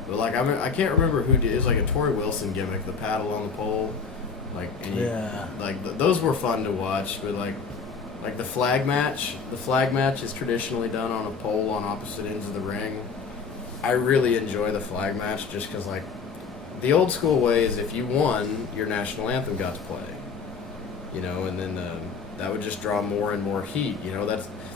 But, like, I can't remember who did. It was like a Torrie Wilson gimmick, the paddle on the pole. Like, and Yeah. those were fun to watch, but like the flag match. The flag match is traditionally done on a pole on opposite ends of the ring. I really enjoy the flag match just because, like, the old school way is if you won, your national anthem got to play. You know, and then that would just draw more and more heat. You know,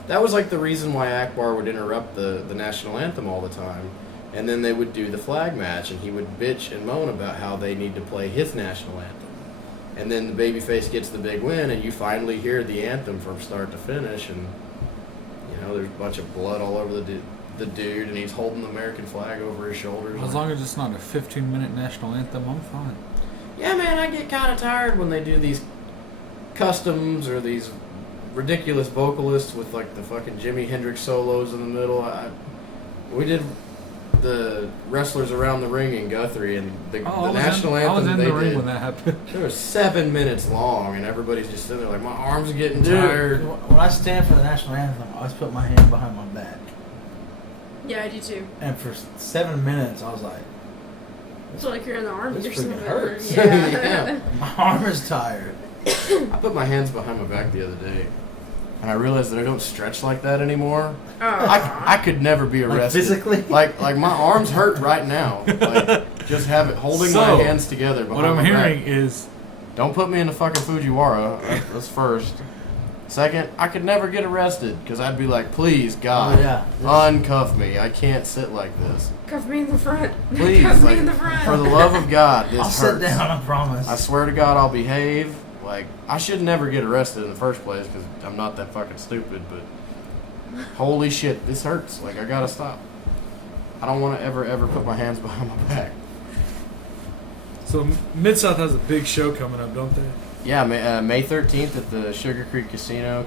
that was like the reason why Akbar would interrupt the national anthem all the time. And then they would do the flag match, and he would bitch and moan about how they need to play his national anthem. And then the babyface gets the big win, and you finally hear the anthem from start to finish, and you know there's a bunch of blood all over the dude, and he's holding the American flag over his shoulders. As long as it's not a 15-minute national anthem, I'm fine. Yeah, man, I get kind of tired when they do these customs or these ridiculous vocalists with like the fucking Jimi Hendrix solos in the middle. We did the wrestlers around the ring in Guthrie, and the national anthem. I was in they the ring did, when that happened. It was 7 minutes long, and everybody's just sitting there like, my arms are getting Dude, tired. when I stand for the national anthem, I always put my hand behind my back. Yeah, I do too. And for 7 minutes, I was like, It's like you're in the army this or freaking something. hurts. Yeah. my arm is tired. I put my hands behind my back the other day, and I realized that I don't stretch like that anymore. I could never be Like arrested. physically? Like my arms hurt right now. Like just have it holding my hands together behind What I'm my hearing back. is, Don't put me in the fucking Fujiwara. That's first. Second, I could never get arrested because I'd be like, please, God, uncuff me. I can't sit like this. Cuff me in the front. Please, Cuff like, me in the front. for the love of God, this I'll hurts. sit down, I promise. I swear to God, I'll behave. Like, I should never get arrested in the first place because I'm not that fucking stupid, but holy shit, this hurts. Like, I gotta stop. I don't want to ever put my hands behind my back. so Mid-South has a big show coming up, don't they? Yeah, May 13th at the Sugar Creek Casino.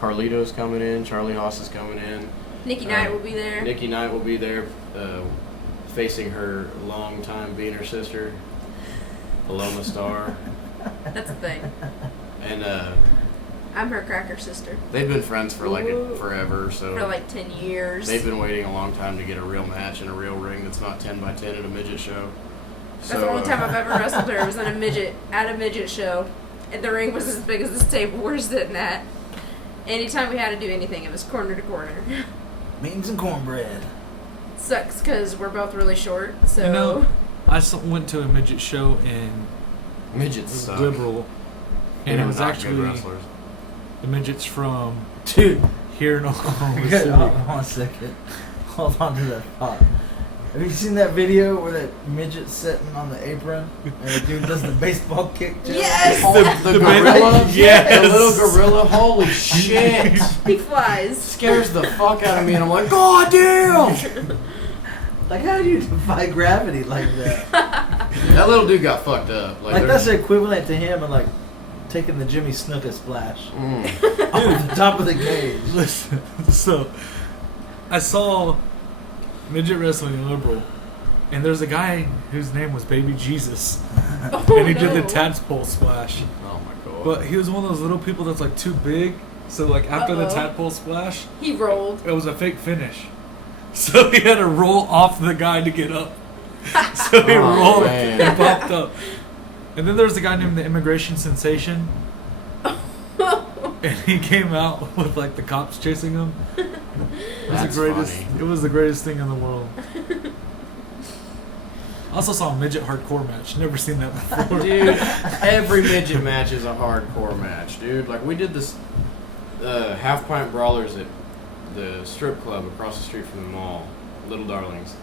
Carlito's coming in. Charlie Haas is coming in. Nikki Knight will be there. Nikki Knight will be there, facing her longtime being her sister, Paloma Star. That's a thing. And I'm her cracker sister. they've been friends for like Ooh. forever, so For like 10 years. they've been waiting a long time to get a real match in a real ring that's not 10 by 10 at a midget show. That's the only time I've ever wrestled her. It was at a midget show. And the ring was as big as this table we're sitting at. Anytime we had to do anything, it was corner to corner. Beans and cornbread. Sucks because we're both really short, so... You know, I went to a midget show in Midgets suck. Liberal, They and it are was not good actually wrestlers. the midgets from Dude, here in Oklahoma okay, City. hold on a second. Hold on to that thought. Have you seen that video where that midget's sitting on the apron and the dude does the baseball kick? to him? Yes! The The gorilla? Yes. The little gorilla? Holy shit! He flies. Scares the fuck out of me, and I'm like, God damn! Like, how do you defy gravity like that? That little dude got fucked up. Like, that's equivalent to him and, like, taking the Jimmy Snuka splash off the top of the cage. Listen, so I saw midget wrestling in Liberal, and there's a guy whose name was Baby Jesus, Oh, and he did the no. tadpole splash. Oh my god. But he was one of those little people that's like too big, so like after the Uh-oh. tadpole splash, He rolled. it was a fake finish. So he had to roll off the guy to get up. So he Oh, rolled man. and popped up. And then there's a guy named the Immigration Sensation. And he came out with like the cops chasing him. It was That's the greatest. funny. It was the greatest thing in the world. I also saw a midget hardcore match. Never seen that before. Dude, every midget match is a hardcore match, dude. Like, we did this half pint brawlers at the strip club across the street from the mall, Little Darlings.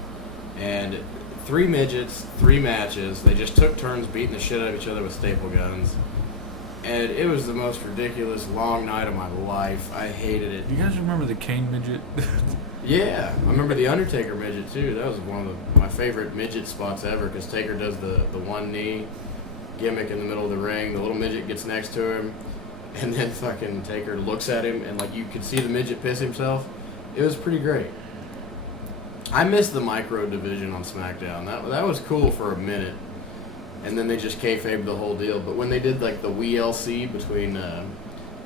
And 3 midgets, 3 matches. They just took turns beating the shit out of each other with staple guns. And it was the most ridiculous long night of my life. I hated it. You guys remember the Kane midget? Yeah, I remember the Undertaker midget too. That was one of my favorite midget spots ever because Taker does the one knee gimmick in the middle of the ring. The little midget gets next to him, and then fucking Taker looks at him, and like you could see the midget piss himself. It was pretty great. I missed the micro division on SmackDown. That was cool for a minute, and then they just kayfabed the whole deal. But when they did like the WLC between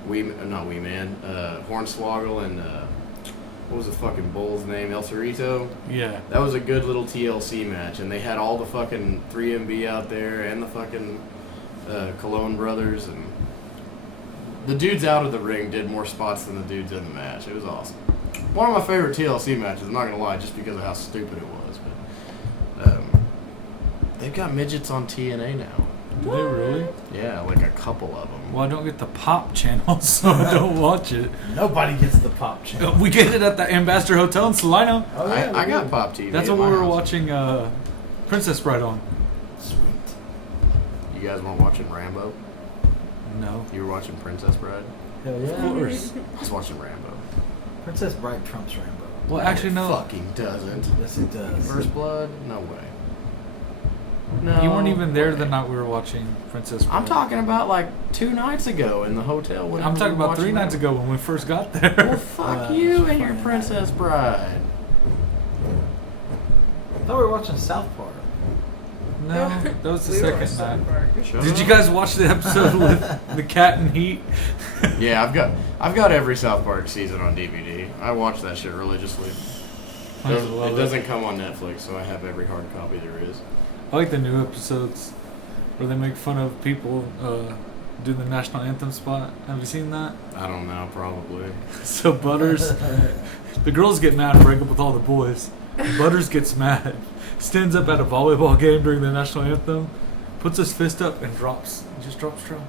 Hornswoggle and what was the fucking bull's name? El Cerrito? Yeah. That was a good little TLC match, and they had all the fucking 3MB out there and the fucking Cologne brothers, and the dudes out of the ring did more spots than the dudes in the match. It was awesome. One of my favorite TLC matches, I'm not gonna lie, just because of how stupid it was. But they've got midgets on TNA now. Did they really? Yeah, like a couple of them. Well, I don't get the pop channel, so I don't watch it. Nobody gets the pop channel. We get it at the Ambassador Hotel in Salino. Oh, yeah, I we got do. Pop TV. That's at what we my were house. watching Princess Bride on. Sweet. You guys weren't watching Rambo? No. You were watching Princess Bride? Hell Of yeah. course. I was watching Rambo. Princess Bride trumps Rambo. Well, actually, it no. fucking doesn't. Yes, it does. First Blood? No way. No. You weren't even there the night we were watching Princess Bride. I'm talking about like 2 nights ago in the hotel. When I'm we talking were about 3 watching nights that. ago when we first got Well, there. fuck you and your Friday Princess Bride. I thought we were watching South Park. No, that was the We second watched South night. Park. Shut Did you up. guys watch the episode with the cat and Heat? Yeah, I've got every South Park season on DVD. I watch that shit religiously. I It love doesn't come on Netflix, so I have every hard copy there is. I like the new episodes where they make fun of people doing the national anthem spot. Have you seen that? I don't know, probably. So Butters, the girls get mad and break up with all the boys. Butters gets mad, stands up at a volleyball game during the national anthem, puts his fist up and just drops trout.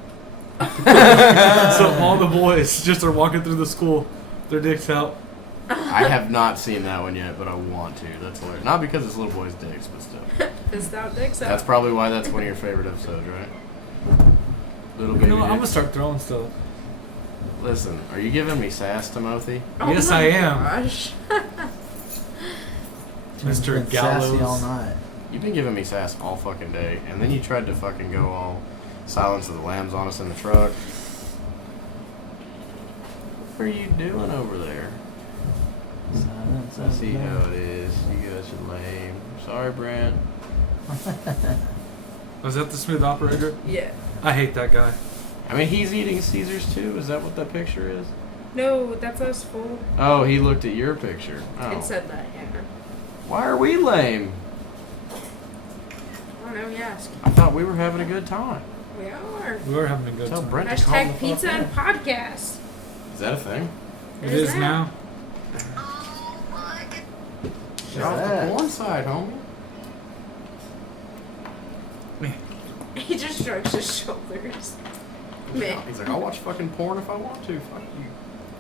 So all the boys just are walking through the school, their dicks out. I have not seen that one yet, but I want to. That's hilarious. Not because it's little boys' dicks, but still. Fist out, dicks out. That's probably why that's one of your favorite episodes, right? Little You baby know what? I'm gonna dicks. start throwing stuff. Listen, are you giving me sass, Timothy? Oh Yes, my I am. Gosh. Mr. Been sassy all Gallows. night. You've been giving me sass all fucking day, and then you tried to fucking go all Silence of the Lambs on us in the truck. What are you doing over there? Silence I of see the how lambs. it is. You guys are lame. Sorry, Brent. Was that the smooth operator? Yeah. I hate that guy. I mean, he's eating Caesars too. Is that what that picture is? No, that's us full. Oh, he looked at your picture. Oh. It said that, yeah. Why are we lame? I don't know, you ask. I thought we were having a good time. We are. We were having a good Tell time. Brent to calm the Hashtag fuck pizza down. and podcast. Is that a thing? It is now. Oh my god. Get off the porn side, homie. He just shrugs his shoulders. Man. He's like, I'll watch fucking porn if I want to. Fuck you.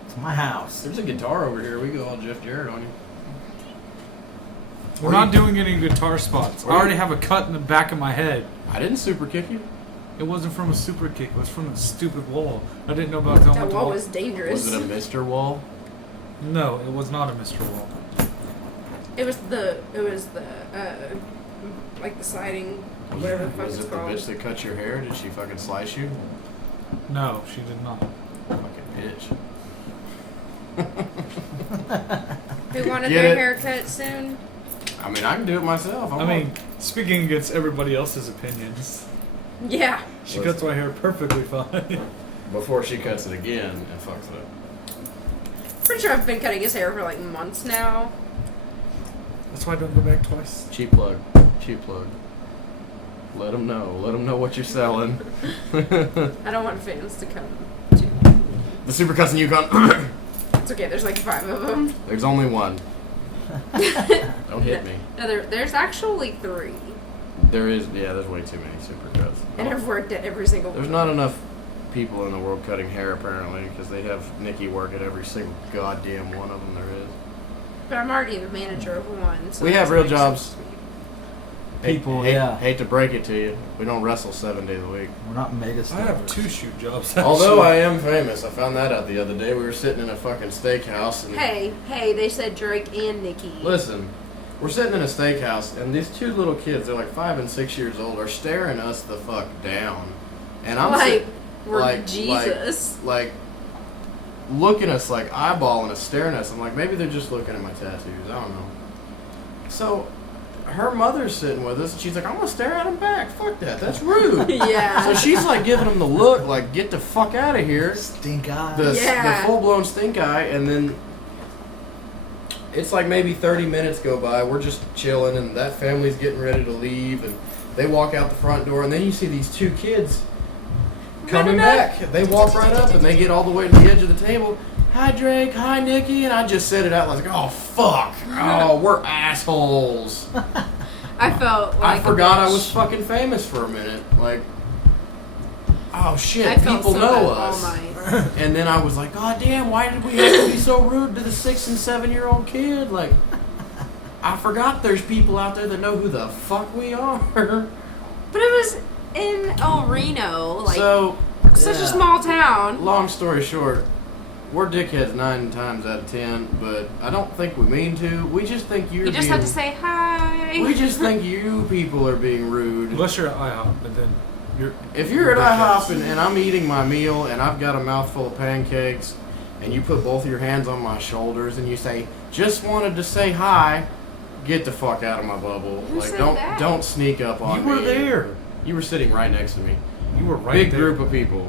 It's my house. There's a guitar over here. We go all Jeff Jarrett on you. We're not doing any guitar spots. I Or you- already have a cut in the back of my head. I didn't super kick you. It wasn't from a super kick. It was from a stupid wall. I didn't know about that. That wall was dangerous. Was it a Mr. Wall? No, it was not a Mr. Wall. It was the, like the sliding, whatever the fuck Was it's it the called. bitch that cut your hair? Did she fucking slice you? No, she did not. Fucking bitch. Who wanted Get their it? haircut soon? I mean, I can do it myself. I mean, speaking against everybody else's opinions, Yeah. she cuts my hair perfectly fine. before she cuts it again and fucks it up. Pretty sure I've been cutting his hair for like months now. That's why I don't go back twice. Cheap plug. Cheap plug. Let them know. Let them know what you're selling. I don't want fans to come to. The super cousin Yukon. It's okay, there's like 5 of them. There's only one. Don't hit me. No, there's actually 3. There is, yeah, there's way too many super cuts. And I've worked at every single There's one. not enough people in the world cutting hair, apparently, because they have Nikki work at every single goddamn one of them there is. But I'm already the manager of one. So We have that's real like jobs. 6 weeks. People, hate, yeah. Hate to break it to you. We don't wrestle 7 days a week. We're not mega I stars. have 2 shoot jobs. Although I actually. am famous. I found that out the other day. We were sitting in a fucking steakhouse. And Hey, they said Drake and Nicki. Listen, we're sitting in a steakhouse, and these 2 little kids, they're like 5 and 6 years old, are staring us the fuck down. And I'm like, sit- we're like- Jesus. like looking at us, like eyeballing us, staring at us. I'm like, maybe they're just looking at my tattoos. I don't know. So her mother's sitting with us, and she's like, I'm gonna stare at him back. Fuck that. That's rude. Yeah. So she's like giving him the look, like, get the fuck out of here. Stink eye. The Yeah. full blown stink eye, and then it's like maybe 30 minutes go by. We're just chilling, and that family's getting ready to leave, and they walk out the front door, and then you see these 2 kids coming back. They walk right up, and they get all the way to the edge of the table. Hi, Drake. Hi, Nikki. And I just said it out. I was like, oh, fuck. Oh, we're assholes. I felt like I forgot a I bitch. was fucking famous for a minute. Like, oh, shit. I felt People so know bad us. all night. And then I was like, God damn, why did we have to be so rude to the 6 and 7-year-old kid? Like, I forgot there's people out there that know who the fuck we are. But it was in El Reno, like So, such yeah. a small town. long story short, we're dickheads 9 times out of 10, but I don't think we mean to. We just think you're You just being, have to say hi. we just think you people are being rude. Unless you're at IHOP, but then you're. If you're at dickheads. IHOP and I'm eating my meal and I've got a mouthful of pancakes and you put both of your hands on my shoulders and you say, just wanted to say hi, get the fuck out of my bubble. Who Like said don't that? don't sneak up on me. You were there. You were sitting right next to me. You were right Big there. group of people,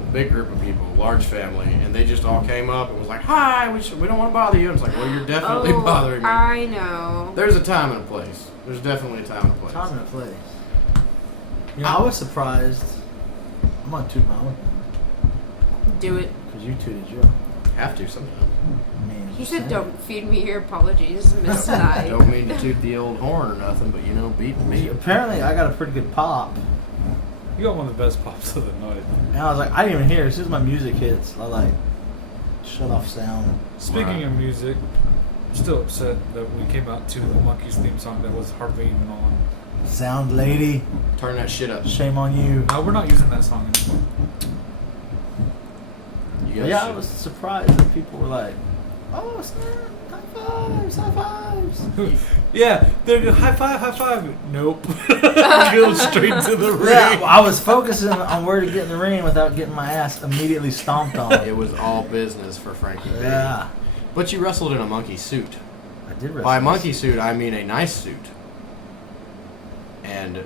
large family, and they just all came up and was like, hi, we don't want to bother you. And it's like, well, you're definitely Oh, bothering me. I know. There's a time and a place. There's definitely a time and a place. Time and a place. You know, I was surprised. I'm gonna toot my own Do it. because you tooted your own. Have to sometimes. I mean, He just said, saying. "Don't feed me your apologies, Miss Nye." Don't mean to toot the old horn or nothing, but beat me. Apparently, I got a pretty good pop. You got one of the best pops of the night. And I was like, I didn't even hear it. As soon as my music hits, I like shut off sound. Speaking Right. of music, I'm still upset that we came out to the Monkeys theme song that was hardly even on. Sound lady, Turn that shit up. shame on you. No, we're not using that song anymore. You guys Yeah, I should- was surprised that people were like, "Oh, snap! High fives! High fives!" Yeah, they're go, high five. Nope. Go straight to the ring. Yeah, well, I was focusing on where to get in the ring without getting my ass immediately stomped on. It was all business for Frankie B. Yeah, But you wrestled in a monkey suit. I did. By wrestle. monkey suit, I mean a nice suit. And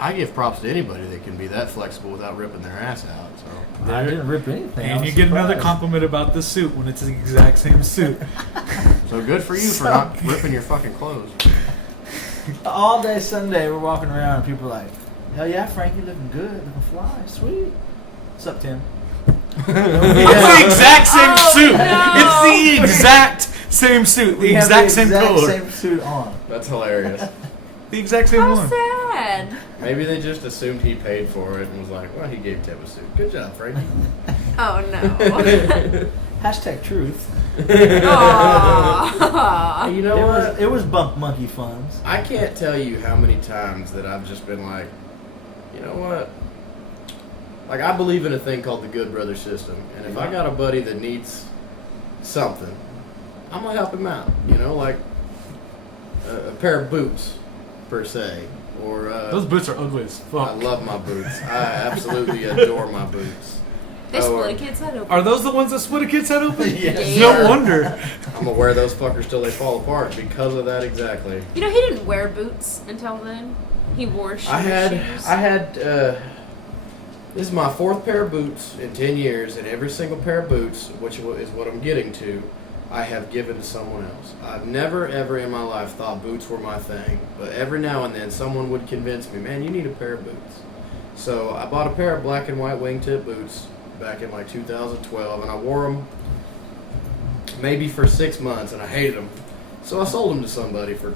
I give props to anybody that can be that flexible without ripping their ass out. So I didn't rip anything. I And was you get another surprised. compliment about the suit when it's the exact same suit. So good for you for So not good. ripping your fucking clothes. All day Sunday, we're walking around and people are like, "Hell yeah, Frank, you looking good, looking fly, sweet." What's up, Tim? It's the exact same Oh, suit. no. It's the exact same suit. The We have exact same color. same suit on. That's hilarious. The exact same How one. sad. Maybe they just assumed he paid for it and was like, well, he gave Tim a suit. Good job, Frankie. Oh no. Hashtag truth. Aw. You know what? It was bump monkey funds. I can't tell you how many times that I've just been like, you know what? Like, I believe in a thing called the good brother system. And if I got a buddy that needs something, I'm going to help him out. You know, like a pair of boots, per se. Or Those boots are ugly as fuck. I love my boots. I absolutely adore my boots. They split a kid's head open. Are those the ones that split a kid's head open? Yes. No sir. wonder. I'm going to wear those fuckers till they fall apart because of that exactly. You know, he didn't wear boots until then. He wore shoes. I had, this is my 4th pair of boots in 10 years, and every single pair of boots, which is what I'm getting to, I have given to someone else. I've never, ever in my life thought boots were my thing, but every now and then someone would convince me, man, you need a pair of boots. So I bought a pair of black and white wingtip boots back in like 2012, and I wore them maybe for 6 months, and I hated them. So I sold them to somebody for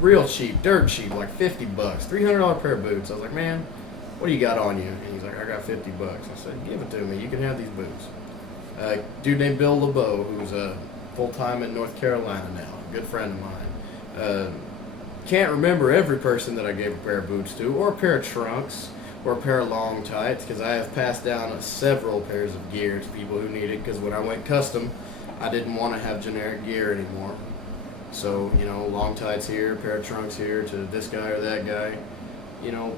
real cheap, dirt cheap, like $50, $300 pair of boots. I was like, man, what do you got on you? And he's like, I got $50. I said, give it to me. You can have these boots. Dude named Bill LeBeau, who's full-time in North Carolina now, a good friend of mine. Can't remember every person that I gave a pair of boots to, or a pair of trunks, or a pair of long tights, because I have passed down several pairs of gear to people who need it, because when I went custom, I didn't want to have generic gear anymore. So, you know, long tights here, pair of trunks here, to this guy or that guy. You know,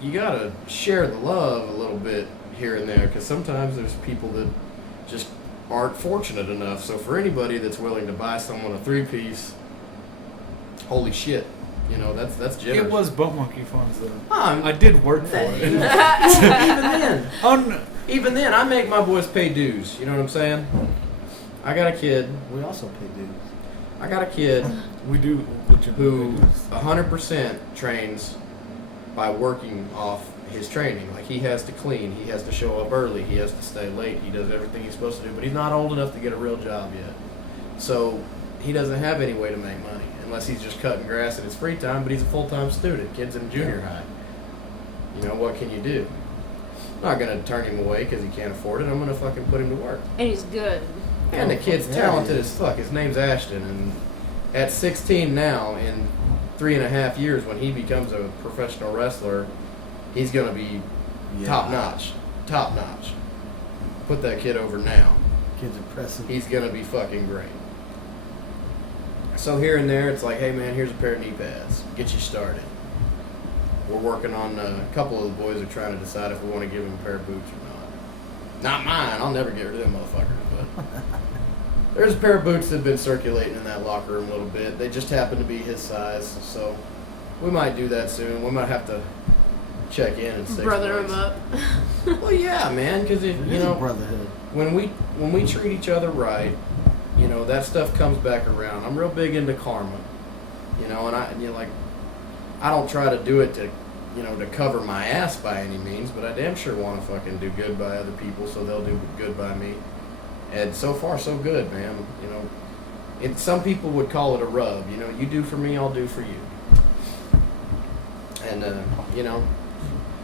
you gotta share the love a little bit here and there, because sometimes there's people that just aren't fortunate enough. So for anybody that's willing to buy someone a 3-piece, holy shit, you know, that's generous. It was Bump Monkey Funds though. I I did work for it. even then, Oh, no. even then, I make my boys pay dues. You know what I'm saying? I got a kid. We also pay dues. I got a kid We do who legitimately. 100% trains by working off his training. Like, he has to clean, he has to show up early, he has to stay late, he does everything he's supposed to do, but he's not old enough to get a real job yet. So he doesn't have any way to make money unless he's just cutting grass in his free time, but he's a full-time student. Kid's in junior high. You know, what can you do? I'm not going to turn him away because he can't afford it. I'm going to fucking put him to work. And he's good. And the kid's Yeah, talented he as fuck. His name's Ashton, and at 16 now, in 3.5 years, when he becomes a professional wrestler, he's gonna be top notch. put that kid over now. Kid's impressive. He's gonna be fucking great. So here and there, it's like, hey man, here's a pair of knee pads. Get you started. We're working on a couple of the boys are trying to decide if we want to give him a pair of boots or not. Not mine. I'll never get rid of them motherfuckers. But there's a pair of boots that have been circulating in that locker room a little bit. They just happen to be his size, so we might do that soon. We might have to check in 6 Brother him months. up. Well, yeah, man, because if you know, brotherhood. when we treat each other right, you know, that stuff comes back around. I'm real big into karma, you know, and I don't try to do it to, you know, to cover my ass by any means, but I damn sure want to fucking do good by other people so they'll do good by me. And so far, so good, man. You know, some people would call it a rub. You know, you do for me, I'll do for you. And, you know.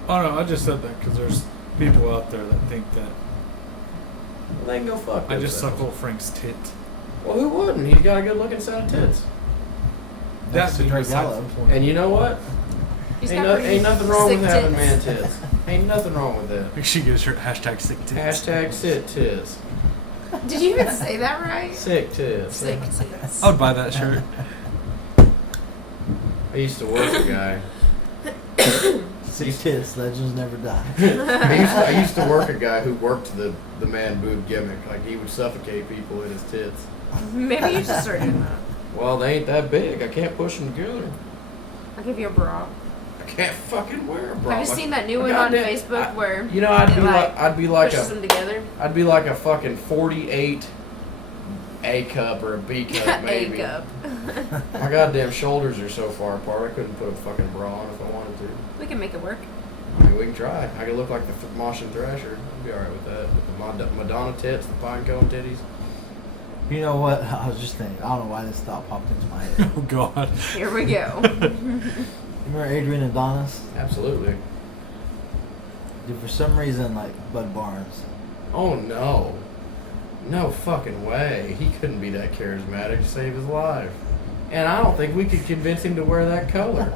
Oh no, I just said that because there's people out there that think that Well, they can go fuck I just themselves. suck old Frank's tit. Well, who wouldn't? He's got a good looking set of tits. That's the the besides Gallows. the point. And you know what? He's Ain't, got ain't nothing wrong with sick having tits. man tits. Ain't nothing wrong with that. Make sure you get a shirt hashtag sick tits. Hashtag sit tits. Did you even say that right? Sick tits. Sick tits. I would buy that shirt. I used to work a guy. Six tits, legends never die. I used to work a guy who worked the man boob gimmick. Like, he would suffocate people in his tits. Maybe you should start doing that. Well, they ain't that big. I can't push them together. I'll give you a bra. I can't fucking wear a bra. Have you seen that new one on Facebook where You know, I'd be like pushes them together? I'd be like a fucking 48 A cup or a B cup maybe. A cup. My goddamn shoulders are so far apart. I couldn't put a fucking bra on if I wanted to. We can make it work. I mean, we can try. I could look like the Martian Thrasher. I'd be alright with that. With the Madonna tits, the pine cone titties. You know what? I was just thinking. I don't know why this thought popped into my head. Oh God. Here we go. You remember Adrian Adonis? Absolutely. Dude, for some reason, like Bud Barnes. Oh no. No fucking way. He couldn't be that charismatic to save his life. And I don't think we could convince him to wear that color.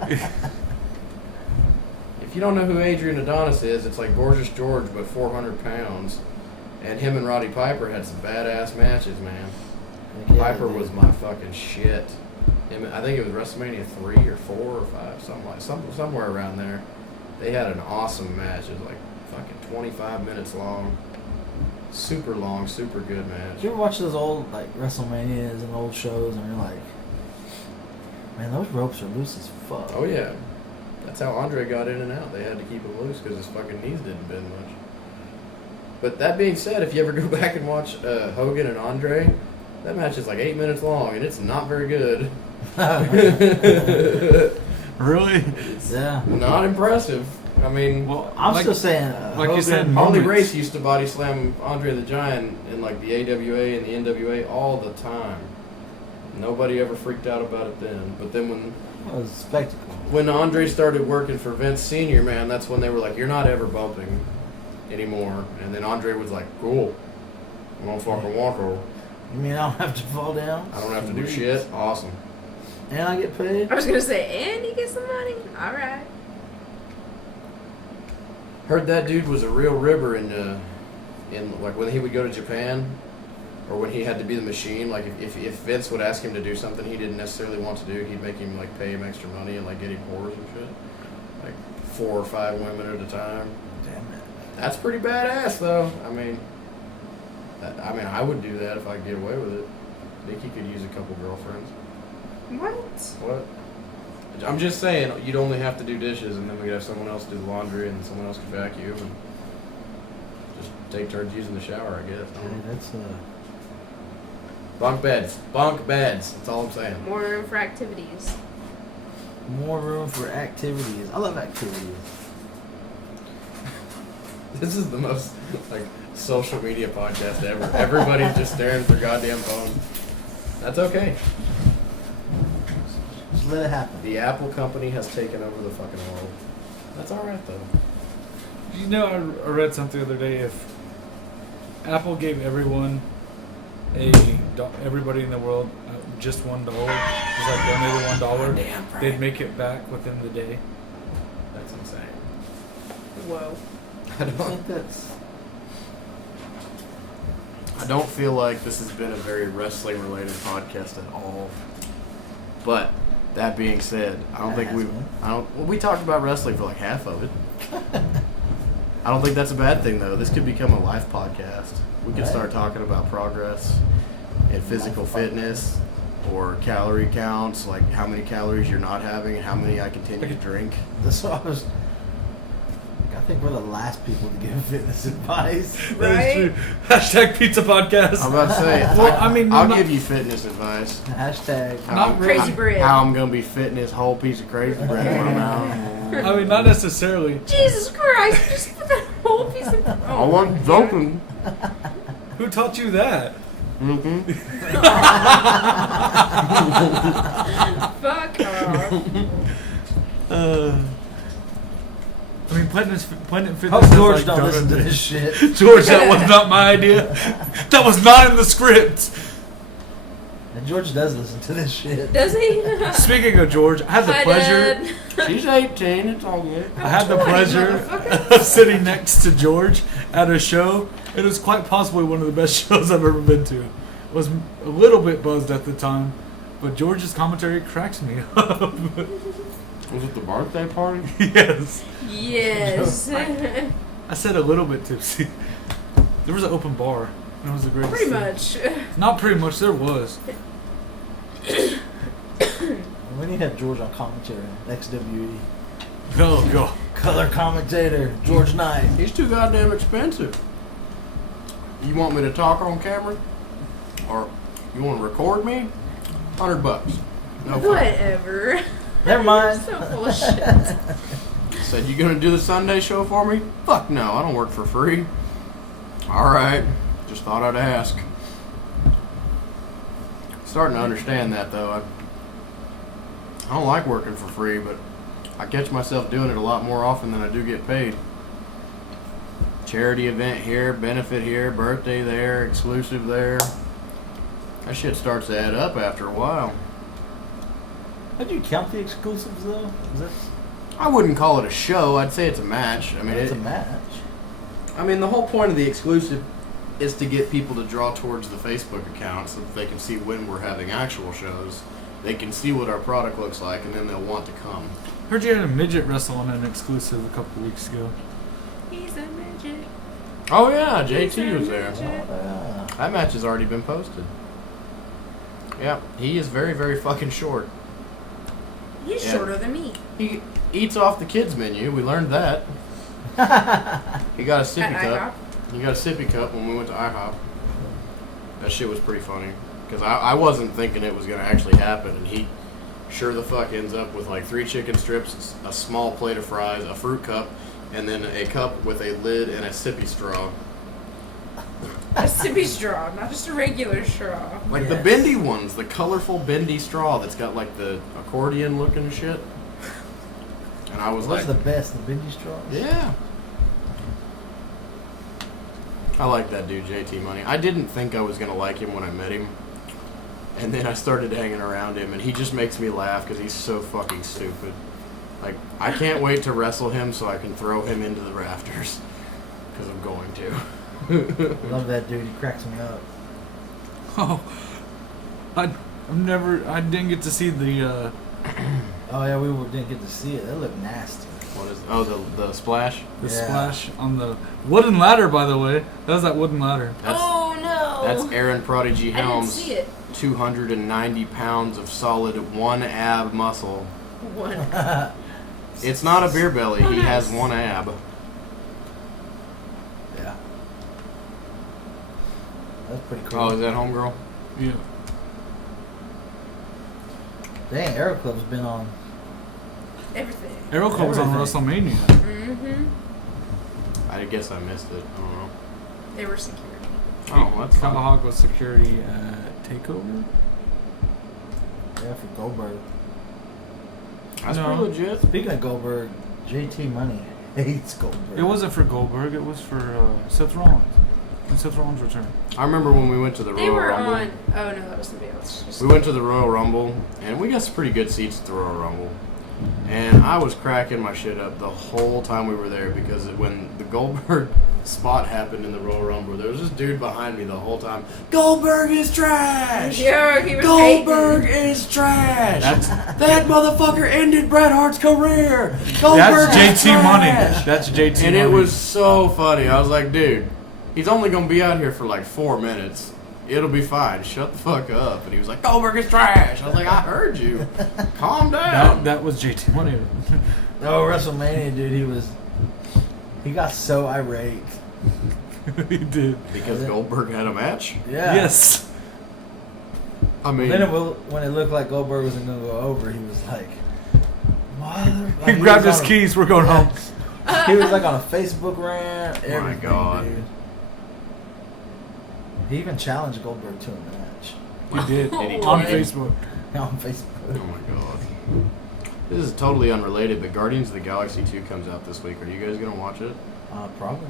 If you don't know who Adrian Adonis is, it's like Gorgeous George but 400 pounds. And him and Roddy Piper had some badass matches, man. Yeah, Piper dude. was my fucking shit. I think it was WrestleMania 3 or 4 or 5, somewhere around there. They had an awesome match. It was like fucking 25 minutes long. Super long, super good match. Did you ever watch those old like WrestleManias and old shows and you're like, man, those ropes are loose as fuck. Oh yeah. That's how Andre got in and out. They had to keep him loose because his fucking knees didn't bend much. But that being said, if you ever go back and watch Hogan and Andre, that match is like 8 minutes long and it's not very good. Really? Yeah. Not impressive. I mean, Well, I'm like, still saying, like you Hogan- said, Harley moments. Race used to body slam Andre the Giant in like the AWA and the NWA all the time. Nobody ever freaked out about it then. But then it was a spectacle. when Andre started working for Vince Sr., man, that's when they were like, you're not ever bumping anymore. And then Andre was like, cool. I'm gonna fucking walk over. You mean I don't have to fall down? I don't have to do Sweet. shit. Awesome. And I get paid? I was gonna say, and you get some money. All right. Heard that dude was a real ribber in like when he would go to Japan, or when he had to be the machine. Like if Vince would ask him to do something he didn't necessarily want to do, he'd make him like pay him extra money and like get him whores and shit, like 4 or 5 women at a time. Damn it. That's pretty badass though. I mean, I would do that if I could get away with it. Nikki could use a couple girlfriends. What? What? I'm just saying, you'd only have to do dishes, and then we'd have someone else do the laundry, and someone else could vacuum, and just take turns using the shower, I guess. I don't Hey, know. that's Bunk beds. Bunk beds. That's all I'm saying. More room for activities. more room for activities. I love activities. This is the most, like, social media podcast ever. Everybody's just staring at their goddamn phone. That's okay. Just let it happen. The Apple company has taken over the fucking world. That's alright, though. You know, I read something the other day. If Apple gave everybody in the world just $1, just like donated $1, Damn right. they'd make it back within the day. That's insane. Whoa. I I don't. think that's... I don't feel like this has been a very wrestling-related podcast at all. But that being said, we talked about wrestling for like half of it. I don't think that's a bad thing though. This could become a life podcast. We could start talking about progress and physical fitness or calorie counts, like how many calories you're not having and how many I continue to drink. I think we're the last people to give fitness advice. That is true. Hashtag pizza podcast. I'm about to say, Well, I mean, I'll not- give you fitness advice. Hashtag. Not really. Crazy bread. How I'm gonna be fitting this whole piece of crazy bread in my mouth. I mean, not necessarily. Jesus Christ! Just put that whole piece of. I wasn't joking. Who taught you that? Mm-hmm. Fuck off. I mean, Planet Fitness. Hope has, George like, don't done listen to it. this shit. George, that was not my idea. That was not in the script. And George does listen to this shit. Does he? Speaking of George, I had the Hi, pleasure. Dad. She's 18. It's all good. I had the 20, pleasure motherfucker. of sitting next to George at a show. It was quite possibly one of the best shows I've ever been to. Was a little bit buzzed at the time, but George's commentary cracks me up. Was it the birthday party? Yes. Yes. I said a little bit tipsy. There was an open bar. And it was the greatest Pretty thing. much. Not pretty much, there was. We need to have George on commentary. XWE. Go. Color commentator, George Knight. He's too goddamn expensive. You want me to talk on camera? Or you want to record me? $100. No fun. Whatever. Never mind. So full of shit. Said, you gonna do the Sunday show for me? Fuck no, I don't work for free. Alright, just thought I'd ask. Starting to understand that though. I don't like working for free, but I catch myself doing it a lot more often than I do get paid. Charity event here, benefit here, birthday there, exclusive there. That shit starts to add up after a while. How do you count the exclusives though? Is that I wouldn't call it a show. I'd say it's a match. I mean, it's a match? I mean, the whole point of the exclusive is to get people to draw towards the Facebook account so that they can see when we're having actual shows. They can see what our product looks like, and then they'll want to come. Heard you had a midget wrestle on an exclusive a couple weeks ago. He's a midget. Oh yeah, JT was there. Yeah. That match has already been posted. Yeah, he is very, very fucking short. He's Yeah. shorter than me. He eats off the kids menu. We learned that. He got a sippy At cup. He got a sippy cup when we went to IHOP. That shit was pretty funny. Because I wasn't thinking it was going to actually happen. And he sure the fuck ends up with like 3 chicken strips, a small plate of fries, a fruit cup, and then a cup with a lid and a sippy straw. A sippy straw, not just a regular straw. Like the Yes. bendy ones, the colorful bendy straw that's got like the accordion looking shit. And I was What's like, the best? The bendy straws? yeah. I like that dude, JT Money. I didn't think I was going to like him when I met him. And then I started hanging around him, and he just makes me laugh because he's so fucking stupid. Like, I can't wait to wrestle him so I can throw him into the rafters. Because I'm going to. Love that dude. He cracks me up. Oh, I didn't get to see the. Oh yeah, we didn't get to see it. That looked nasty. What is? Oh, the splash. The Yeah. splash on the wooden ladder, by the way. That was that wooden ladder. That's, Oh no! That's Aaron Prodigy I didn't Helms. see it. 290 pounds of solid one ab muscle. One. It's not a beer belly. Oh, He has nice. one ab. Yeah. That's pretty cool. Oh, is that homegirl? Yeah. Dang, Aero Club's been on. Everything. Arrow Club was on Everything. WrestleMania. Mm-hmm. I guess I missed it. I don't know. They were security. Oh, that's fine. Tomahawk was security at Takeover. Yeah, for Goldberg. That's No. pretty legit. Speaking of Goldberg, JT Money hates Goldberg. It wasn't for Goldberg. It was for Seth Rollins. And Seth Rollins returned. I remember when we went to the They Royal were Rumble. on. Oh no, that was somebody else. Just We went to the Royal Rumble, and we got some pretty good seats at the Royal Rumble. And I was cracking my shit up the whole time we were there because when the Goldberg spot happened in the Royal Rumble, there was this dude behind me the whole time. Goldberg is trash! Yeah, he was Goldberg hating. is trash! That motherfucker ended Bret Hart's career! Goldberg That's is JT money. trash! That's JT money. And it was so funny. I was like, dude, he's only going to be out here for like 4 minutes. It'll be fine. Shut the fuck up. And he was like, Goldberg is trash. I was like, I heard you. Calm down. That was JT money. Oh, WrestleMania, dude, he got so irate. He did. Because Goldberg had a match? Yeah. Yes. I mean, Then when it looked like Goldberg wasn't going to go over, he was like, mother. He Like, grabbed was his on keys. We're going home. He was like on a Facebook rant. Everything, God. dude. He even challenged Goldberg to a match He did. And he On tweeted. Facebook. on Facebook. oh my god. This is totally unrelated, but Guardians of the Galaxy 2 comes out this week. Are you guys going to watch it? Probably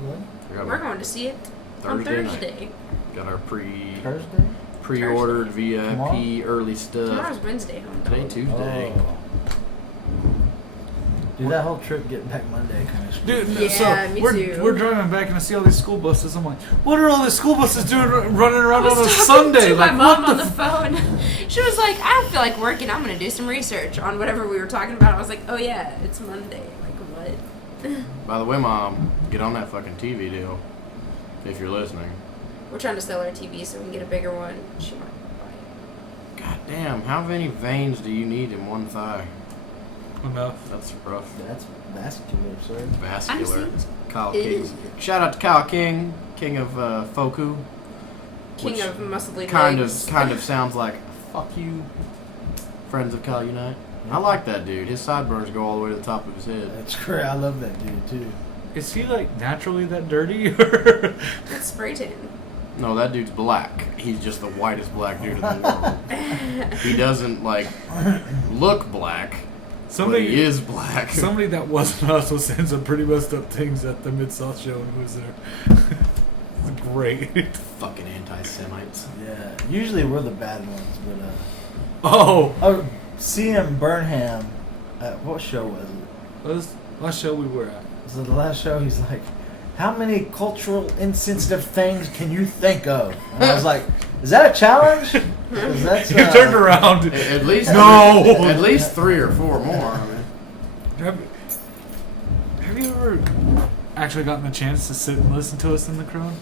I got We're going to see it on Thursday night. Thursday. Got our Thursday. pre-ordered VIP Tomorrow? early Tomorrow's stuff. Wednesday, home Today, dog. Tuesday. Oh. Dude, that whole trip getting back Monday kind of Dude, Yeah, so me we're too. we're driving back and I see all these school buses. I'm like, what are all these school buses doing running I around was on a talking Sunday? to my Like, mom what on the the phone. She was like, I don't feel like working. I'm going to do some research on whatever we were talking about. I was like, oh, yeah, it's Monday. Like, what? By the way, Mom, get on that fucking TV deal. If you're listening. We're trying to sell our TV so we can get a bigger one. She might buy it. God damn, how many veins do you need in one thigh? Enough. That's rough. That's vascular, sir. Vascular. I'm Kyle Ew. King. Shout out to Kyle King, king of Foku. King which of muscly kind legs. of sounds like fuck you, friends of Kyle Unite. I like that dude. His sideburns go all the way to the top of his head. That's great. I love that dude too. Is he like naturally that dirty? It's spray tan. No, that dude's black. He's just the whitest black dude in the world. He doesn't like look black, but he is black. Somebody that wasn't us was saying some pretty messed up things at the Mid-South show when he was there. It's great. Fucking anti-Semites. Yeah. Usually we're the bad ones, but Oh, CM Burnham. What show was it? last show we were at. Was it the last show? He's like, how many cultural insensitive things can you think of? And I was like, is that a challenge? 'Cause that's, You turned around. At least No. At least 3 or 4 more. I mean. Have you ever actually gotten a chance to sit and listen to us in the crowd?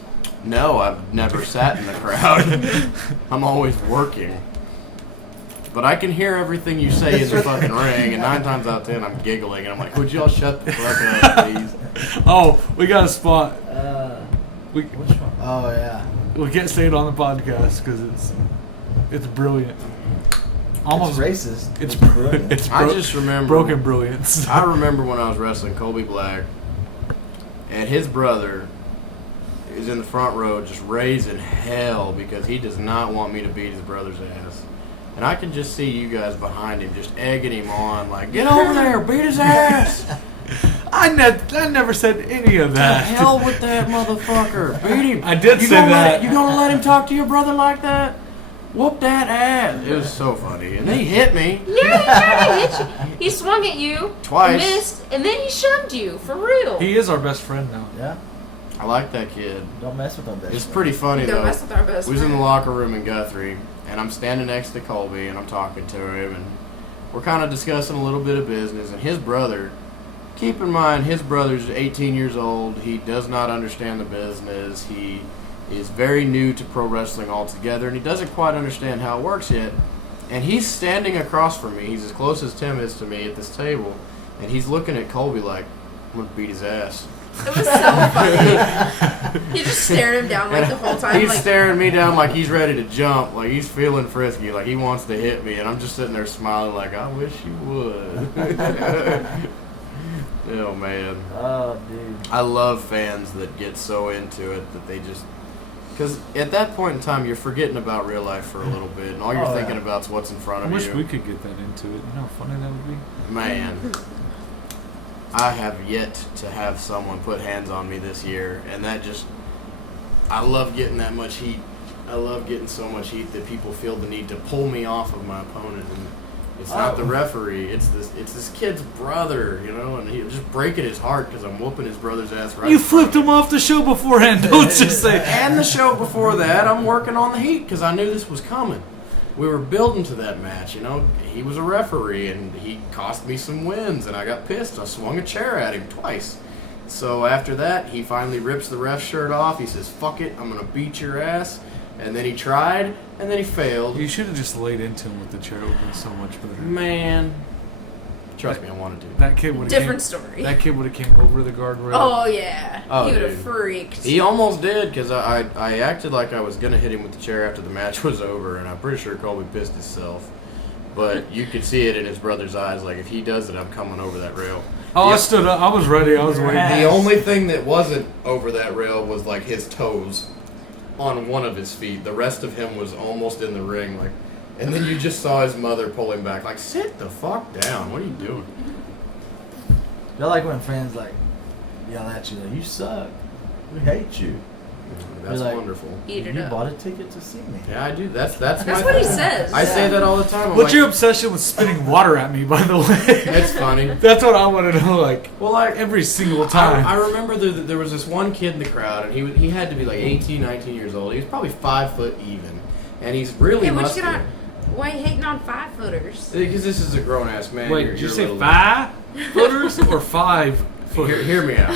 No, I've never sat in the crowd. I'm always working. But I can hear everything you say in the fucking ring, and 9 times out of 10, I'm giggling, and I'm like, would y'all shut the fuck up, please? Oh, we got a spot. We Which one? Oh, yeah. we can't say it on the podcast because it's brilliant. Almost It's racist. It's brilliant. It's I just remember broken brilliance. I remember when I was wrestling Colby Black, and his brother is in the front row just raising hell because he does not want me to beat his brother's ass. And I can just see you guys behind him just egging him on, like, get over there, beat his ass. I never said any of The that. hell with that motherfucker. Beat him. I did You say gonna that. You gonna let him talk to your brother like that? Whoop that ass. It was so funny. And he hit me. Yeah, he tried to hit you. He swung at you. Twice. Missed, and then he shunned you. For real. He is our best friend now. Yeah. I like that kid. Don't mess with them. It's pretty funny, Don't though. mess with our best We was in the friend. locker room in Guthrie, and I'm standing next to Colby, and I'm talking to him, and we're kind of discussing a little bit of business. And his brother, keep in mind, his brother's 18 years old. He does not understand the business. He is very new to pro wrestling altogether, and he doesn't quite understand how it works yet. And he's standing across from me. He's as close as Tim is to me at this table, and he's looking at Colby like, I'm gonna beat his ass. It was so funny. He just stared him down like the whole time. He's like, staring me down like he's ready to jump, like he's feeling frisky, like he wants to hit me, and I'm just sitting there smiling like, I wish you would. Oh, man. Oh, dude. I love fans that get so into it that they just... Because at that point in time, you're forgetting about real life for a little bit, and all you're Oh, thinking yeah. about is what's in front I of wish you. we could get that into it. You know how funny that would be? Man, I have yet to have someone put hands on me this year, and that just... I love getting that much heat. I love getting so much heat that people feel the need to pull me off of my opponent, and It's not the referee. It's this kid's brother, you know, and he's just breaking his heart because I'm whooping his brother's ass right. You flipped him off the show beforehand. Don't just say. And the show before that, I'm working on the heat because I knew this was coming. We were building to that match, you know. He was a referee, and he cost me some wins, and I got pissed. I swung a chair at him twice. So after that, he finally rips the ref shirt off. He says, "Fuck it, I'm gonna beat your ass." And then he tried, and then he failed. You should have just laid into him with the chair open so much better. Man, trust me, I wanted to. That kid would have Different story. That kid would have came over the guardrail. Oh, yeah. Oh, he would have dude. freaked. He almost did because I acted like I was gonna hit him with the chair after the match was over, and I'm pretty sure Colby pissed himself. But you could see it in his brother's eyes. Like if he does it, I'm coming over that rail. I stood up. I was ready. I was waiting. The only thing that wasn't over that rail was like his toes on one of his feet. The rest of him was almost in the ring, like. And then you just saw his mother pull him back, like, sit the fuck down. What are you doing? I like when friends like yell at you like, "You suck. We hate you." That's You're like, wonderful. Eat it You up. bought a ticket to see me. Yeah, I do. That's That's my what he thing. says. I say that all the time. I'm What's like, your obsession with spitting water at me, by the way? It's funny. That's what I want to know, like, Well, like every single time. I remember there was this one kid in the crowd, and he had to be like 18, 19 years old. He was probably 5 foot even, and he's really Hey, what you muscular. get on? Why you hating on 5-footers? Because this is a grown ass man. Wait, You're- did you you're say little- 5 footers or 5 footers? Hear me out.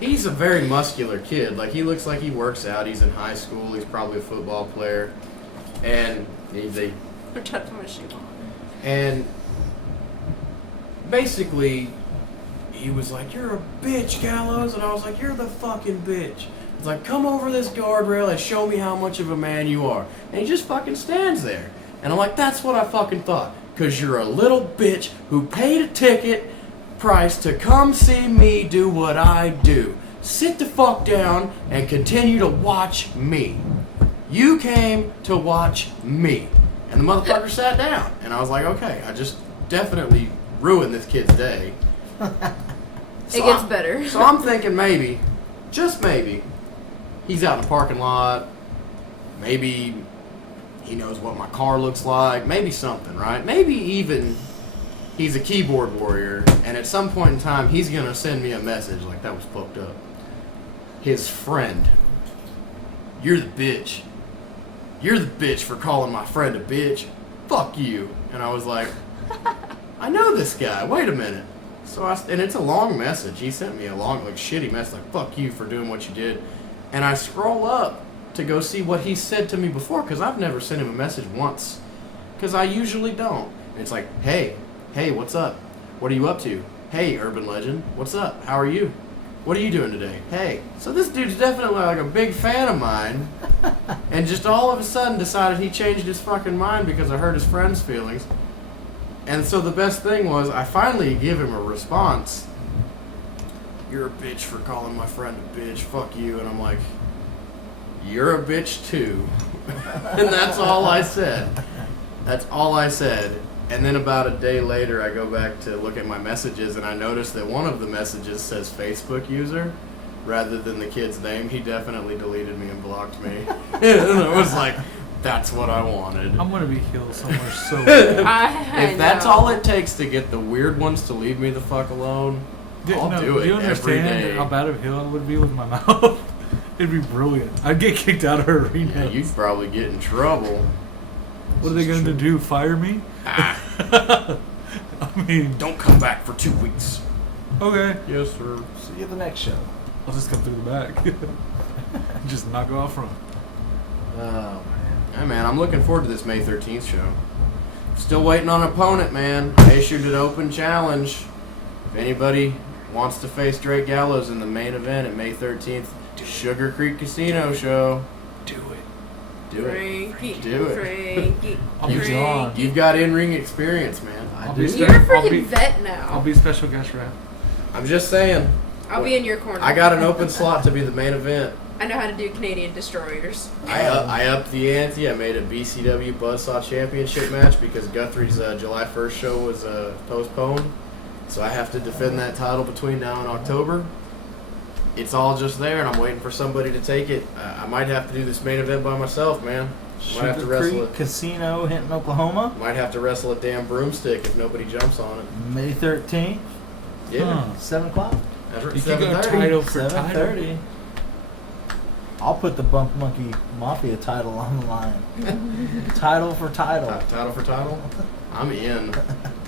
He's a very muscular kid. Like he looks like he works out. He's in high school. He's probably a football player, and they I'm trying to put my shoe on. and basically he was like, "You're a bitch, Gallows," and I was like, "You're the fucking bitch." It's like, "Come over this guardrail and show me how much of a man you are," and he just fucking stands there, and I'm like, "That's what I fucking thought." Because you're a little bitch who paid a ticket price to come see me do what I do. Sit the fuck down and continue to watch me. You came to watch me. And the motherfucker sat down. And I was like, okay, I just definitely ruined this kid's day. It gets better. So I'm thinking maybe, just maybe, he's out in the parking lot. Maybe he knows what my car looks like. Maybe something, right? Maybe even he's a keyboard warrior, and at some point in time, he's going to send me a message like that was fucked up. His friend. You're the bitch. You're the bitch for calling my friend a bitch. Fuck you. And I was like, I know this guy. Wait a minute. And it's a long message. He sent me a long, like, shitty message, like, fuck you for doing what you did. And I scroll up to go see what he said to me before, because I've never sent him a message once. Because I usually don't. And it's like, hey, what's up? What are you up to? Hey, urban legend, what's up? How are you? What are you doing today? Hey. So this dude's definitely like a big fan of mine. And just all of a sudden decided he changed his fucking mind because I hurt his friend's feelings. And so the best thing was I finally give him a response. You're a bitch for calling my friend a bitch. Fuck you. And I'm like, you're a bitch too. And that's all I said. That's all I said. And then about a day later, I go back to look at my messages, and I noticed that one of the messages says Facebook user rather than the kid's name. He definitely deleted me and blocked me. And I was like, that's what I wanted. I'm going to be healed somewhere so bad. If that's all it takes to get the weird ones to leave me the fuck alone, I'll do it Do you every understand day. how bad of a heal I would be with my mouth? It'd be brilliant. I'd get kicked out of arena. Yeah, you'd probably get in trouble. What are they going to do? Fire me? I mean, Don't come back for 2 weeks. okay. Yes, sir. See you at the next show. I'll just come through the back. Just knock off front. Oh man. Hey, man, I'm looking forward to this May 13th show. Still waiting on an opponent, man. I issued an open challenge. If anybody wants to face Drake Gallows in the main event at May 13th, Sugar Creek Casino show, Do it. do it. Frankie. Do it. Frankie. I'll be on. Frankie. You've got in-ring experience, man. I I'll do. be You're a I'll freaking be- vet now. I'll be special guest rep. I'm just saying. I'll be in your corner. I got an open slot to be the main event. I know how to do Canadian destroyers. I upped the ante. I made a BCW Buzzsaw Championship match because Guthrie's July 1st show was postponed. So I have to defend that title between now and October. It's all just there, and I'm waiting for somebody to take it. I might have to do this main event by myself, man. Might have to Sugar wrestle Creek it. Casino, Hinton, Oklahoma. Might have to wrestle a damn broomstick if nobody jumps on it. May 13th, Yeah. 7 o'clock. That's You can go title for title. 7:30. I'll put the Bump Monkey Mafia title on the line. Title for title. Title for title? I'm in.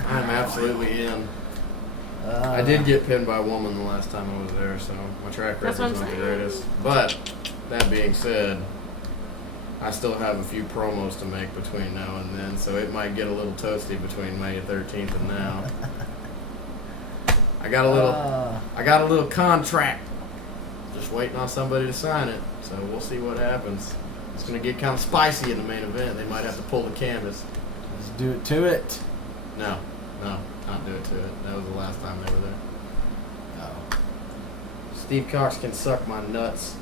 I'm absolutely in. I did get pinned by a woman the last time I was there, so my track That's record's what not I'm the saying. greatest. But that being said, I still have a few promos to make between now and then, so it might get a little toasty between May 13th and now. I got a little contract. Just waiting on somebody to sign it, so we'll see what happens. It's gonna get kind of spicy in the main event. They might have to pull the canvas. Let's do it to it. No, not do it to it. That was the last time they were there. Oh. Steve Cox can suck my nuts.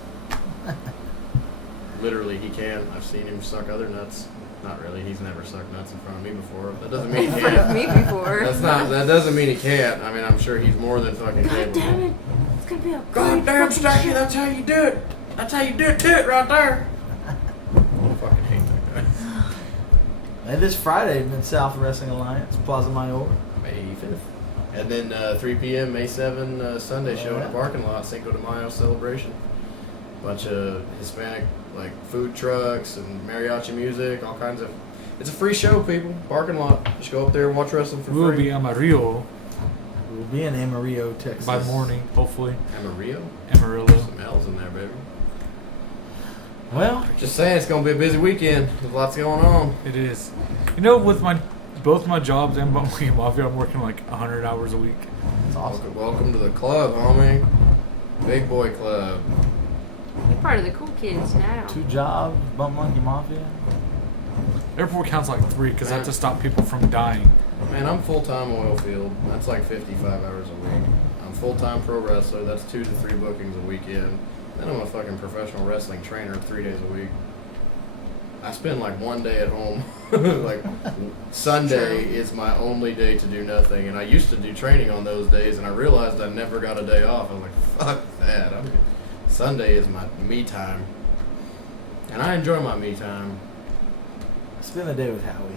Literally, he can. I've seen him suck other nuts. Not really. He's never sucked nuts in front of me before. That doesn't mean he can't. Me before. That doesn't mean he can't. I mean, I'm sure he's more than fucking God capable. damn it! It's gonna be a God damn, Stacky, that's how you do it. That's how you do it to it right there. I fucking hate that guy. And this Friday, Mid-South Wrestling Alliance, Plaza Mayor. May 5th. And then 3 p.m. May 7, Sunday show in the parking lot, Cinco de Mayo celebration. Bunch of Hispanic, like, food trucks and mariachi music, all kinds of... It's a free show, people. Parking lot. Just go up there and watch wrestling for We will free. be Amarillo We'll be in Amarillo, Texas. by morning, hopefully. Amarillo? Amarillo. Some L's in there, baby. Well, Just saying, it's going to be a busy weekend. There's lots going on. It is. You know, with both my jobs and Bumbling Mafia, I'm working like 100 hours a week. it's awesome. Welcome to the club, homie. Big boy club. You're part of the cool kids now. 2 jobs, Bump Monkey Mafia. Airport counts like 3 because I have to stop people from dying. Man, I'm full-time oil field. That's like 55 hours a week. I'm full-time pro wrestler. That's 2 to 3 bookings a weekend. Then I'm a fucking professional wrestling trainer 3 days a week. I spend like 1 day at home. Like Sunday True. is my only day to do nothing. And I used to do training on those days, and I realized I never got a day off. I was like, fuck that. Sunday is my me time. And I enjoy my me time. Spend the day with Howie.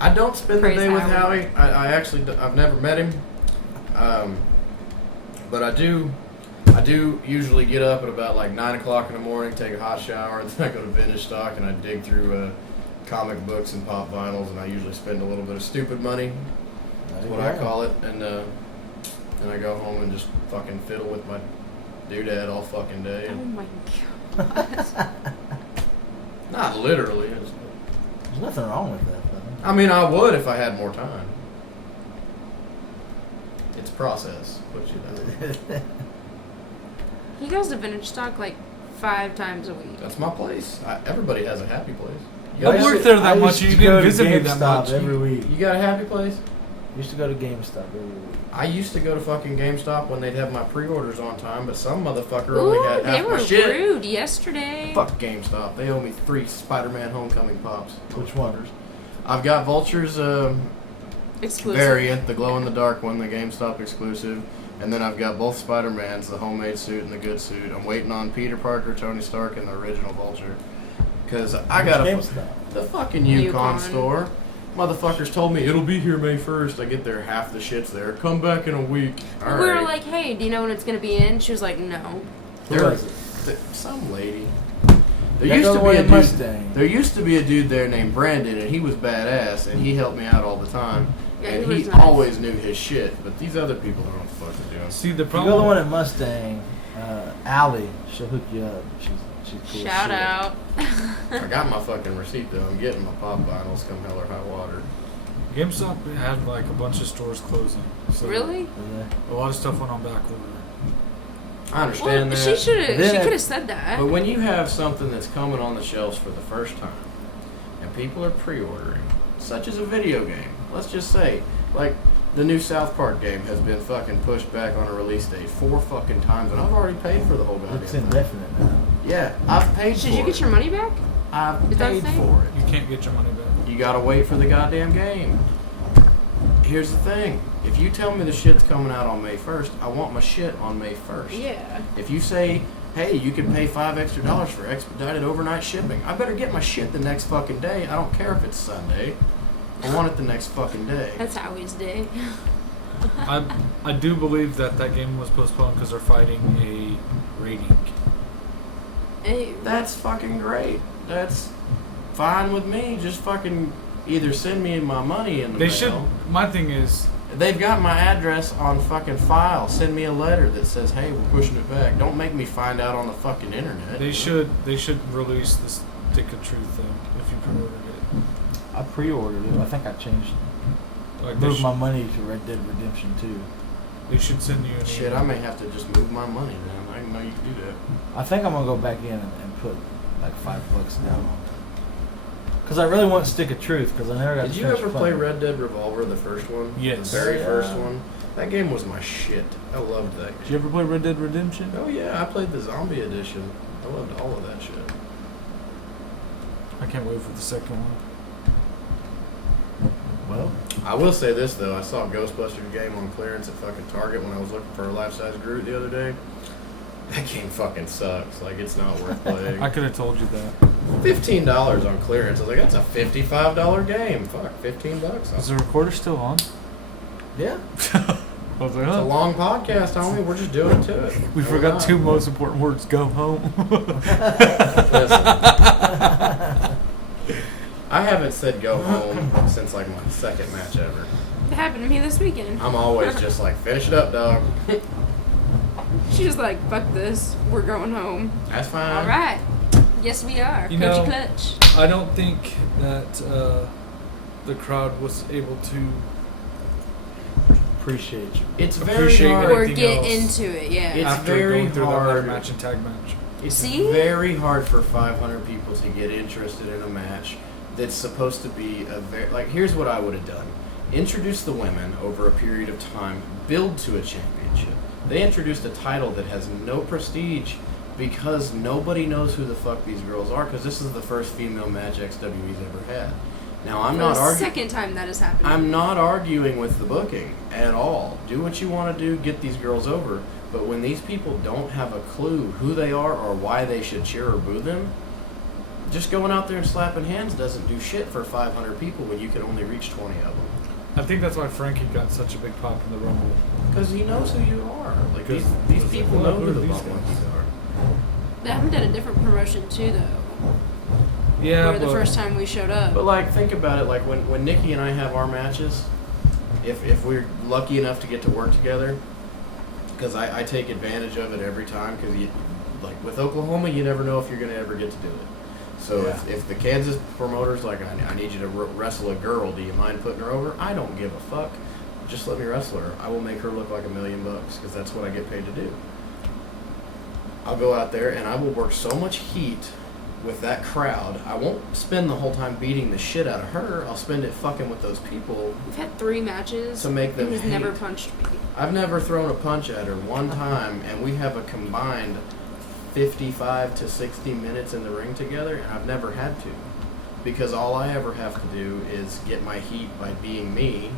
I don't spend Praise the day with Howie. Howie. I've never met him. But I do usually get up at about like 9 o'clock in the morning, take a hot shower, and then I go to Vintage Stock and I dig through comic books and pop vinyls, and I usually spend a little bit of stupid money. That's what I call it. And I go home and just fucking fiddle with my doodad all fucking day. Oh And my god. not literally. There's nothing wrong with that, though. I mean, I would if I had more time. It's a process. Put you that. He goes to Vintage Stock like 5 times a week. That's my place. Everybody has a happy place. I worked there that I much, used you to go didn't to visit me that GameStop much. every week. You got a happy place? Used to go to GameStop every week. I used to go to fucking GameStop when they'd have my pre-orders on time, but some motherfucker only Ooh, had they half were my shit. rude yesterday. Fuck GameStop. They owe me 3 Spider-Man Homecoming pops. Which one? Motherfuckers. I've got Vulture's Exclusive. variant, the glow-in-the-dark one, the GameStop exclusive. And then I've got both Spider-Mans, the homemade suit and the good suit. I'm waiting on Peter Parker, Tony Stark, and the original Vulture. Because I got GameStop. the fucking Yukon Yukon. store. Motherfuckers told me it'll be here May 1st. I get there, half the shit's there. Come back in a week. All We were right. like, hey, do you know when it's going to be in? She was like, no. Who There- was it? Some lady. That There used to one be a in dude. Mustang. There used to be a dude there named Brandon, and he was badass, and he helped me out all the time. Yeah, and he he was nice. always knew his shit. But these other people don't know what the fuck they're doing. See, the If you go to the one problem. at Mustang, Allie, she'll hook you up. She's cool. as Shout shit. out. I got my fucking receipt though. I'm getting my pop vinyls come hell or high water. GameStop had like a bunch of stores closing. So Really? Yeah. A lot of stuff went on back order. I understand Well, that. she should have. Then She it- could have said that. But when you have something that's coming on the shelves for the first time, and people are pre-ordering, such as a video game, let's just say, like the new South Park game has been fucking pushed back on a release date 4 fucking times, and I've already paid for the whole goddamn It's thing. indefinite now. Yeah, I've paid Should for you it. get your money back? I've Is that a paid thing? for it. You can't get your money back. You gotta wait for the goddamn game. Here's the thing. If you tell me the shit's coming out on May 1st, I want my shit on May 1st. Yeah. If you say hey, you can pay $5 extra for expedited overnight shipping. I better get my shit the next fucking day. I don't care if it's Sunday. I want it the next fucking day. That's Howie's day. I do believe that game was postponed because they're fighting a rating. Hey, That's fucking great. That's fine with me. Just fucking either send me my money in the They mail. should. My thing is, They've got my address on fucking file. Send me a letter that says, hey, we're pushing it back. Don't make me find out on the fucking internet. they should release the Stick of Truth thing if you pre-ordered it. I pre-ordered it. I think I changed. Like they Moved should, my money to Red Dead Redemption 2. they should send you an Shit, email. I may have to just move my money then. I didn't know you could do that. I think I'm gonna go back in and put like $5 down on it. Cause I really want Stick of Truth. Cause I never got. Did to you finish ever play playing. Red Dead Revolver, the first one? Yes. The very Yeah. first one? That game was my shit. I loved that Did you ever play Red Dead Redemption? Oh yeah, I played the zombie edition. I loved all of that shit. I can't wait for the second one. Well, I will say this though, I saw Ghostbusters game on clearance at fucking Target when I was looking for a life-size Groot the other day. That game fucking sucks. Like, it's not worth playing. I could have told you that. $15 on clearance. I was like, that's a $55 game. Fuck, $15. Is the recorder still on? Yeah. I was like, It's a huh? long podcast, homie. We're just doing it to it. We No, forgot we're two not. most important words. Go home. Listen. I haven't said go home since like my second match ever. it happened to me this weekend. I'm always just like, finish it up, dog. She was like, fuck this, we're going home. That's fine. All right. Yes, we are. You Coachy know- clutch. I don't think that the crowd was able to appreciate you. It's very Appreciate hard. Or anything get else. into it, yeah. It's after very going through that ladder hard. match and tag match. It's See? very hard for 500 people to get interested in a match that's supposed to be a very like. Here's what I would have done: introduce the women over a period of time, build to a championship. They introduced a title that has no prestige because nobody knows who the fuck these girls are. Because this is the first female match XWE's ever had. Now I'm For not the arguing. second time that has happened. I'm not arguing with the booking at all. Do what you want to do, get these girls over. But when these people don't have a clue who they are or why they should cheer or boo them, just going out there and slapping hands doesn't do shit for 500 people when you can only reach 20 of them. I think that's why Frankie got such a big pop in the Rumble. Because he knows who you are. Like these Because- people well, know who who are the these bum guys? monkeys are. They haven't done a different promotion too, though. Yeah, Where the but first time we showed up. But like, think about it. Like when Nikki and I have our matches, if we're lucky enough to get to work together, because I take advantage of it every time. Because like with Oklahoma, you never know if you're gonna ever get to do it. So Yeah. if the Kansas promoter's like, I need you to wrestle a girl, do you mind putting her over? I don't give a fuck. Just let me wrestle her. I will make her look like $1 million because that's what I get paid to do. I'll go out there and I will work so much heat with that crowd. I won't spend the whole time beating the shit out of her. I'll spend it fucking with those people. We've had 3 matches. To make them and he's never hate. punched me. I've never thrown a punch at her one time, and we have a combined 55 to 60 minutes in the ring together, and I've never had to. Because all I ever have to do is get my heat by being me,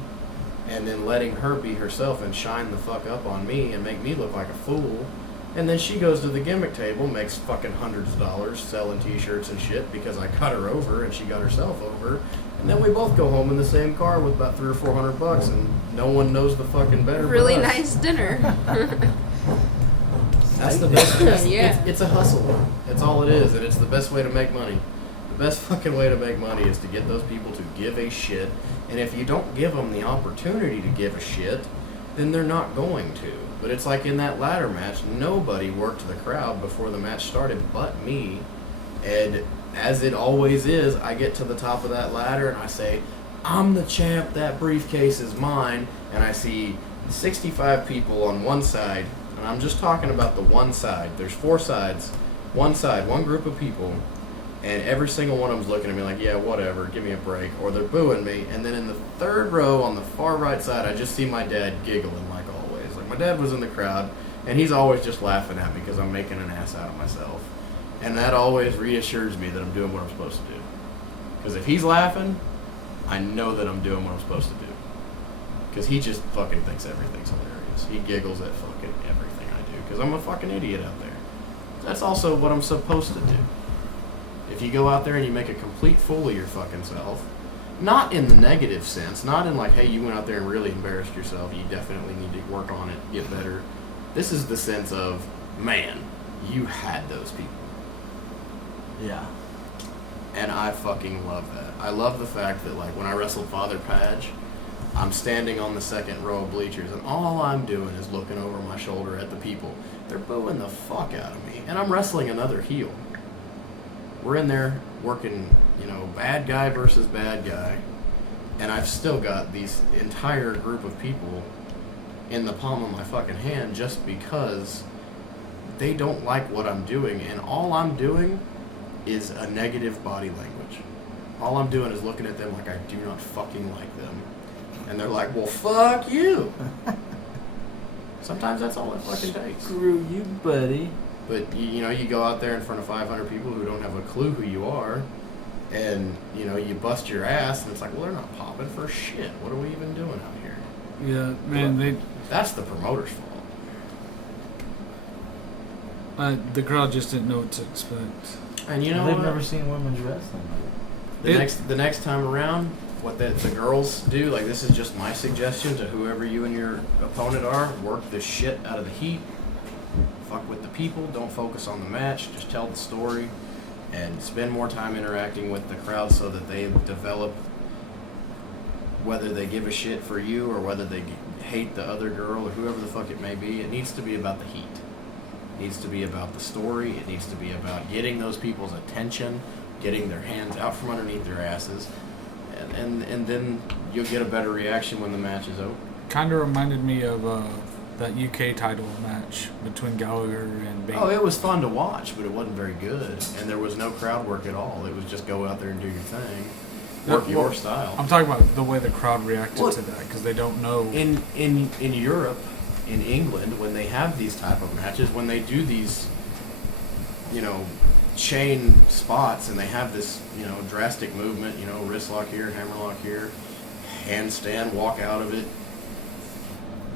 and then letting her be herself and shine the fuck up on me and make me look like a fool. And then she goes to the gimmick table, makes fucking hundreds of dollars selling t-shirts and shit because I got her over and she got herself over. And then we both go home in the same car with about $300 or $400 and no one knows the fucking better but Really us. nice dinner. That's the best. Yeah. It's a hustle. It's all it is, and it's the best way to make money. The best fucking way to make money is to get those people to give a shit. And if you don't give them the opportunity to give a shit, then they're not going to. But it's like in that ladder match, nobody worked the crowd before the match started but me. And as it always is, I get to the top of that ladder and I say, I'm the champ, that briefcase is mine. And I see 65 people on one side, and I'm just talking about the one side. There's 4 sides. One side, one group of people, and every single one of them's looking at me like, yeah, whatever, give me a break. Or they're booing me. And then in the 3rd row on the far right side, I just see my dad giggling like always. Like, my dad was in the crowd, and he's always just laughing at me because I'm making an ass out of myself. And that always reassures me that I'm doing what I'm supposed to do. Because if he's laughing, I know that I'm doing what I'm supposed to do. Because he just fucking thinks everything's hilarious. He giggles at fucking everything I do. Because I'm a fucking idiot out there. That's also what I'm supposed to do. If you go out there and you make a complete fool of your fucking self, not in the negative sense, not in like, hey, you went out there and really embarrassed yourself, you definitely need to work on it, get better. This is the sense of, man, you had those people. Yeah. And I fucking love that. I love the fact that, like, when I wrestled Father Padge, I'm standing on the second row of bleachers, and all I'm doing is looking over my shoulder at the people. They're booing the fuck out of me. And I'm wrestling another heel. We're in there working, you know, bad guy versus bad guy. And I've still got these entire group of people in the palm of my fucking hand just because they don't like what I'm doing. And all I'm doing is a negative body language. All I'm doing is looking at them like I do not fucking like them. And they're like, well, fuck you. Sometimes that's all it fucking takes. Screw you, buddy. But, you know, you go out there in front of 500 people who don't have a clue who you are, and, you know, you bust your ass, and it's like, well, they're not popping for shit. What are we even doing out here? Yeah, man, That's the promoter's fault. the crowd just didn't know what to expect. And you know They've what? never seen women's wrestling. The next time around, what the girls do, like, this is just my suggestion to whoever you and your opponent are, work the shit out of the heat. Fuck with the people, don't focus on the match, just tell the story, and spend more time interacting with the crowd so that they develop whether they give a shit for you or whether they hate the other girl or whoever the fuck it may be. It needs to be about the heat. It needs to be about the story. It needs to be about getting those people's attention, getting their hands out from underneath their asses, and then you'll get a better reaction when the match is over. Kind of reminded me of that UK title match between Gallagher and Bates. Oh, it was fun to watch, but it wasn't very good, and there was no crowd work at all. It was just go out there and do your thing, work your style. I'm talking about the way the crowd reacted to that because they don't know. In Europe, in England, when they have these type of matches, when they do these, you know, chain spots, and they have this, you know, drastic movement, you know, wrist lock here, hammer lock here, handstand, walk out of it.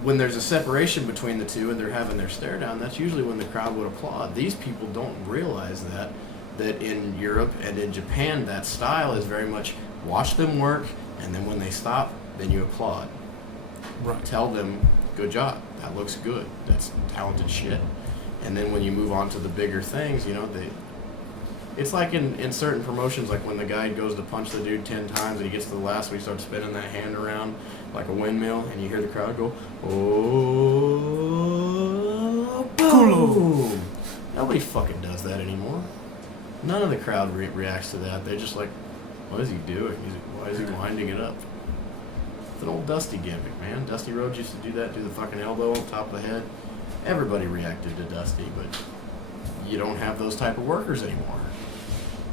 When there's a separation between the two and they're having their stare down, that's usually when the crowd would applaud. These people don't realize that in Europe and in Japan, that style is very much watch them work, and then when they stop, then you applaud. Right. Tell them, good job, that looks good, that's talented shit. And then when you move on to the bigger things, you know, it's like in certain promotions, like when the guy goes to punch the dude 10 times and he gets to the last one, he starts spinning that hand around like a windmill, and you hear the crowd go, oh, boom. Nobody fucking does that anymore. None of the crowd reacts to that. They're just like, what is he doing? Why is he winding it up? It's an old Dusty gimmick, man. Dusty Rhodes used to do that, do the fucking elbow on top of the head. Everybody reacted to Dusty, but you don't have those type of workers anymore.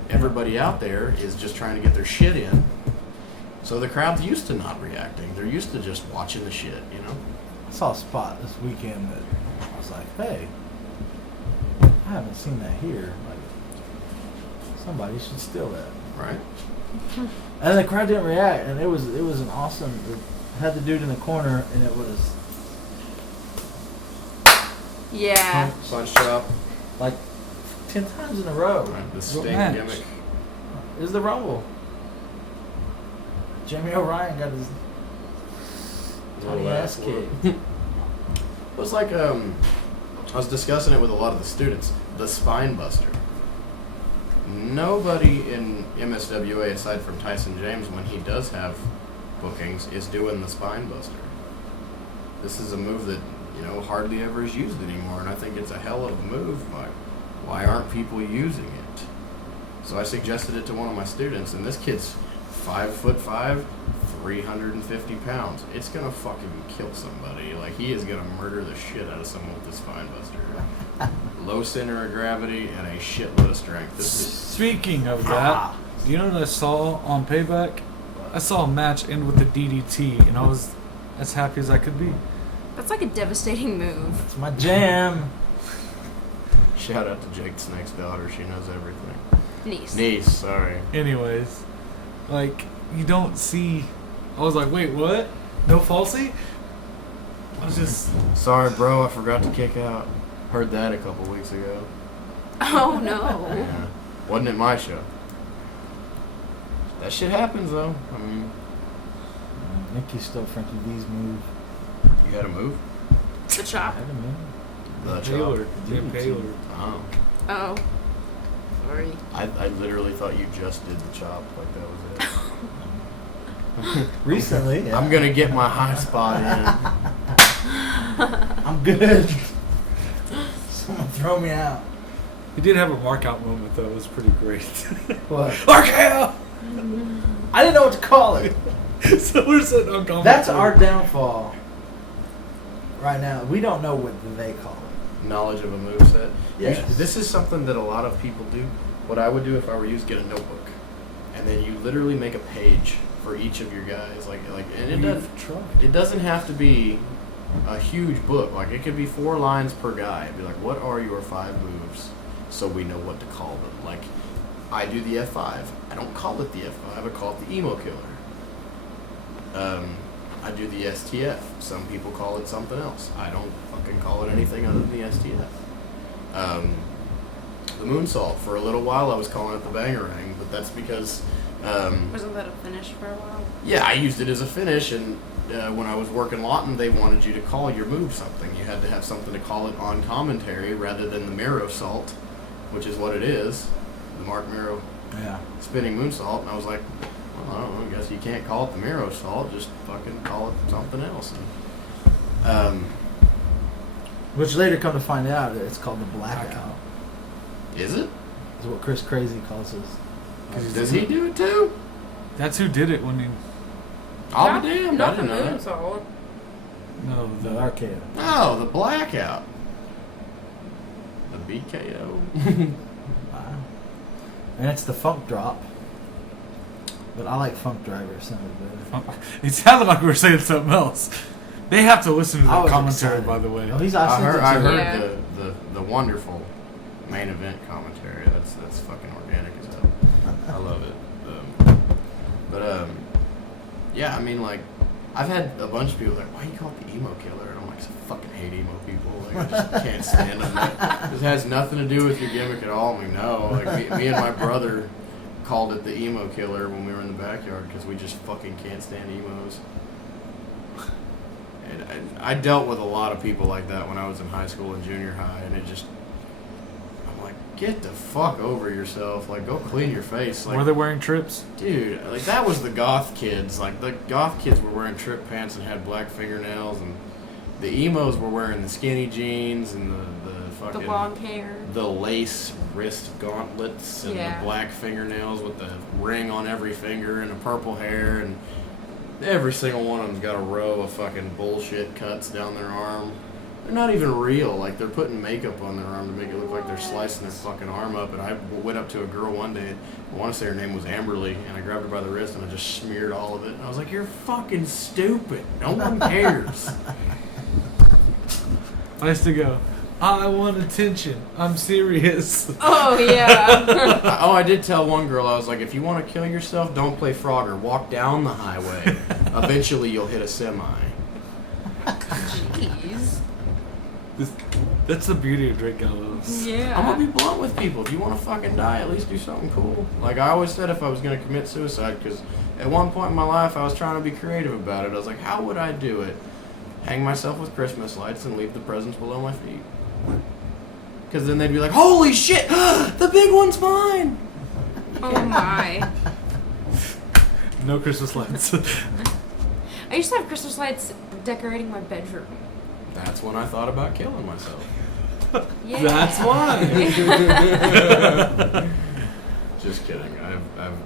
Everybody out there is just trying to get their shit in. So the crowd's used to not reacting. They're used to just watching the shit, you know? I saw a spot this weekend that I was like, hey, I haven't seen that here. Like, somebody should steal that. Right? And the crowd didn't react, and it was an awesome. It had the dude in the corner, and it was Yeah. Punch drop. like 10 times in a row. Right? The Sting match? gimmick. It was the Rumble. Jimmy O'Ryan got his tiny ass kicked. It was like, I was discussing it with a lot of the students. The Spine Buster. Nobody in MSWA, aside from Tyson James, when he does have bookings, is doing the Spine Buster. This is a move that, you know, hardly ever is used anymore, and I think it's a hell of a move. Why aren't people using it? So I suggested it to one of my students, and this kid's 5'5", 350 pounds. It's gonna fucking kill somebody. Like, he is gonna murder the shit out of someone with this Spine Buster. Low center of gravity and a shitload of strength. This is Speaking of that, do you know what I saw on Payback? I saw a match end with a DDT, and I was as happy as I could be. That's like a devastating move. It's my jam. shout out to Jake Snake's daughter. She knows everything. Niece, sorry. Anyways, like, you don't see... I was like, wait, what? No falsy? I was just... Sorry, bro. I forgot to kick out. Heard that a couple weeks ago. Oh no. Yeah. Wasn't at my show. That shit happens though. I mean, Nikki stole Frankie V's move. you gotta move. The chop. I had to move. The Taylor. chop. Jim Taylor. Oh. Oh. Sorry. I literally thought you just did the chop. Like that was it. Recently, yeah. I'm gonna get my high spot in. I'm good. Someone throw me out. He did have a mark out moment though. It was pretty great. What? RKO! I didn't know what to call it. So we're sitting uncomfortable. That's our downfall. Right now, we don't know what they call it. Knowledge of a moveset. Yes. This is something that a lot of people do. What I would do if I were you is get a notebook, and then you literally make a page for each of your guys. And it doesn't have to be a huge book. Like it could be 4 lines per guy. It'd be like, what are your 5 moves, so we know what to call them. Like I do the F5. I don't call it the F5. I call it the emo killer. I do the STF. Some people call it something else. I don't fucking call it anything other than the STF. The moonsault. For a little while, I was calling it the bangarang, but that's because. Wasn't that a finish for a while? Yeah, I used it as a finish, and when I was working Lawton, they wanted you to call your move something. You had to have something to call it on commentary rather than the Marrow Salt, which is what it is, the Mark Marrow spinning moonsault. And I was like, well, I don't know, I guess you can't call it the Marrow Salt, just fucking call it something else. And, Which later come to find out, it's called the blackout. is it? Is what Chris Crazy calls us. Does he do it too? That's who did it when he. I'll be damned, I Not the didn't know that. moonsault. No, The the RKO. Oh, the blackout. The BKO. Wow. And it's the funk drop. But I like funk driver. It sounded better. It sounded like we were saying something else. They have to listen to I the was commentary, excited. by the way. Oh, he's I heard Yeah. the wonderful main event commentary. That's fucking organic as hell. I love it. Yeah, I mean, like, I've had a bunch of people like, why you call it the emo killer? And I'm like, I fucking hate emo people. Like, I just can't stand them. This has nothing to do with your gimmick at all. I'm like, no. Like, me and my brother called it the emo killer when we were in the backyard because we just fucking can't stand emos. And I dealt with a lot of people like that when I was in high school and junior high, and it just, I'm like, get the fuck over yourself. Like, go clean your face. Like, Were they wearing trips? dude, like, that was the goth kids. Like, the goth kids were wearing trip pants and had black fingernails, and the emos were wearing the skinny jeans and the fucking... The long hair. The lace wrist gauntlets and Yeah. the black fingernails with the ring on every finger and the purple hair, and every single one of them's got a row of fucking bullshit cuts down their arm. They're not even real. Like, they're putting makeup on their arm to make it look like they're slicing their fucking arm up. And I went up to a girl one day, I want to say her name was Amberly, and I grabbed her by the wrist and I just smeared all of it. And I was like, you're fucking stupid. No one cares. I used to go, I want attention. I'm serious. Oh, yeah. I did tell one girl, I was like, if you want to kill yourself, don't play Frogger. Walk down the highway. Eventually you'll hit a semi. Jeez. That's the beauty of Drake Gallows. Yeah. I'm gonna be blunt with people. If you want to fucking die, at least do something cool. Like I always said, if I was gonna commit suicide, because at one point in my life I was trying to be creative about it. I was like, how would I do it? Hang myself with Christmas lights and leave the presents below my feet. Because then they'd be like, holy shit, the big one's mine. Oh, my. No Christmas lights. I used to have Christmas lights decorating my bedroom. That's when I thought about killing myself. Yeah. That's why. Just kidding.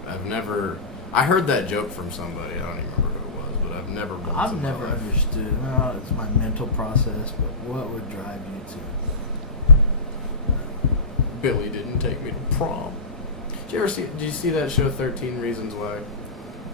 I've never. I heard that joke from somebody. I don't even remember who it was, but I've never. once I've in my never life- understood. Well, it's my mental process, but what would drive you to? Billy didn't take me to prom. Did you see that show 13 Reasons Why?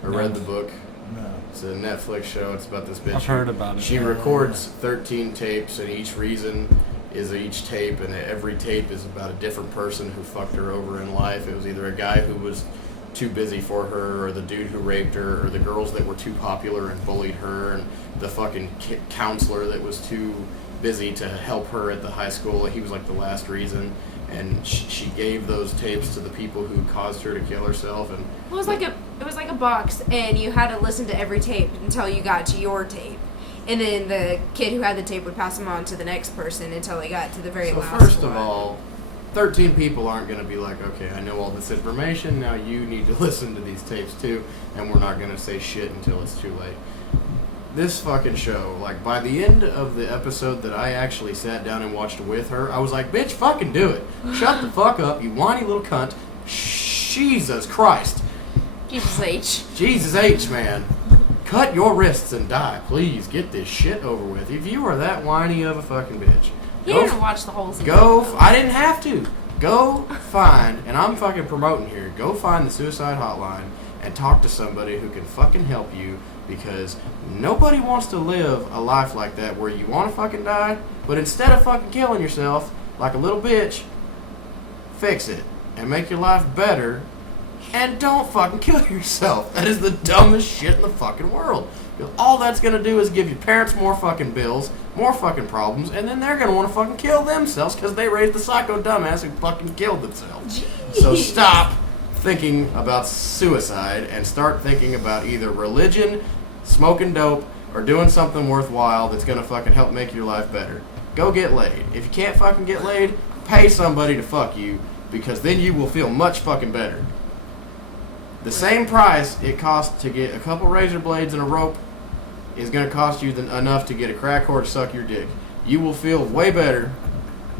Or read the book? No. It's a Netflix show. It's about this bitch. I've heard about it. She records 13 tapes, and each reason is each tape, and every tape is about a different person who fucked her over in life. It was either a guy who was too busy for her, or the dude who raped her, or the girls that were too popular and bullied her, and the fucking counselor that was too busy to help her at the high school. He was like the last reason. and she gave those tapes to the people who caused her to kill herself. And It was like a box, and you had to listen to every tape until you got to your tape. And then the kid who had the tape would pass them on to the next person until they got to the very so last first one. of all, 13 people aren't going to be like, okay, I know all this information, now you need to listen to these tapes too, and we're not going to say shit until it's too late. This fucking show, like, by the end of the episode that I actually sat down and watched with her, I was like, bitch, fucking do it. Shut the fuck up, you whiny little cunt. Jesus Christ. Jesus H. Jesus H, man. Cut your wrists and die. Please, get this shit over with. If you are that whiny of a fucking bitch. You didn't watch the whole season. I didn't have to. Go find, and I'm fucking promoting here, go find the suicide hotline and talk to somebody who can fucking help you, because nobody wants to live a life like that where you want to fucking die, but instead of fucking killing yourself like a little bitch, fix it and make your life better, and don't fucking kill yourself. That is the dumbest shit in the fucking world. Because all that's going to do is give your parents more fucking bills, more fucking problems, and then they're going to want to fucking kill themselves because they raised the psycho dumbass who fucking killed themselves. Jeez. So stop thinking about suicide and start thinking about either religion, smoking dope, or doing something worthwhile that's going to fucking help make your life better. Go get laid. If you can't fucking get laid, pay somebody to fuck you, because then you will feel much fucking better. The same price it costs to get a couple razor blades and a rope is going to cost you enough to get a crack whore to suck your dick. You will feel way better.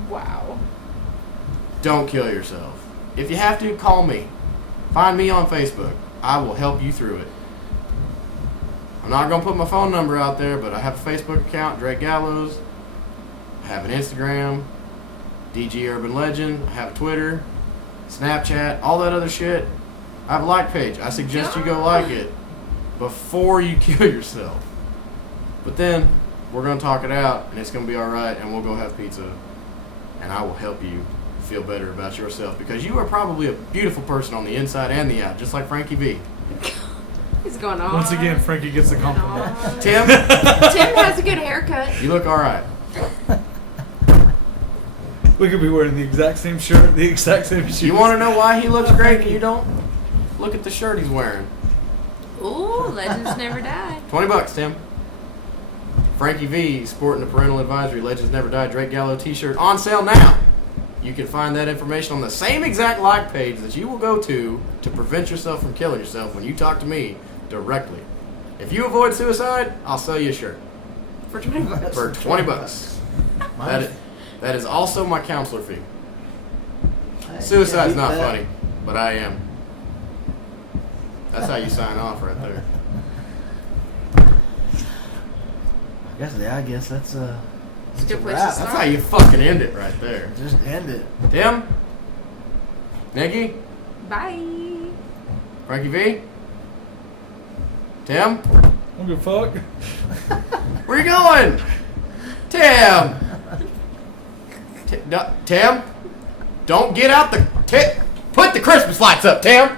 Wow. Don't kill yourself. If you have to, call me. Find me on Facebook. I will help you through it. I'm not going to put my phone number out there, but I have a Facebook account, Drake Gallows. I have an Instagram, DG Urban Legend. I have a Twitter, Snapchat, all that other shit. I have a like page. I suggest you go like it before you kill yourself. But then we're going to talk it out, and it's going to be all right, and we'll go have pizza, and I will help you feel better about yourself, because you are probably a beautiful person on the inside and the out, just like Frankie V. He's going on. Once again, Frankie gets the compliment. Tim, Tim has a good haircut. you look all right. We could be wearing the exact same shirt, the exact same shoes. You want to know why he looks great and you don't? Look at the shirt he's wearing. Ooh, legends never die. $20, Tim. Frankie V sporting the Parental Advisory Legends Never Die Drake Gallo t-shirt on sale now. You can find that information on the same exact like page that you will go to prevent yourself from killing yourself when you talk to me directly. If you avoid suicide, I'll sell you a shirt. For $20. For $20. That is also my counselor fee. Suicide's not funny, but I am. That's how you sign off right there. I guess that's a Good place wrap. to That's start. how you fucking end it right there. Just end it. Tim? Nikki? Bye. Frankie V? Tim? I don't give a fuck. Where you going? Tim! Tim? Don't get out the... Put the Christmas lights up, Tim!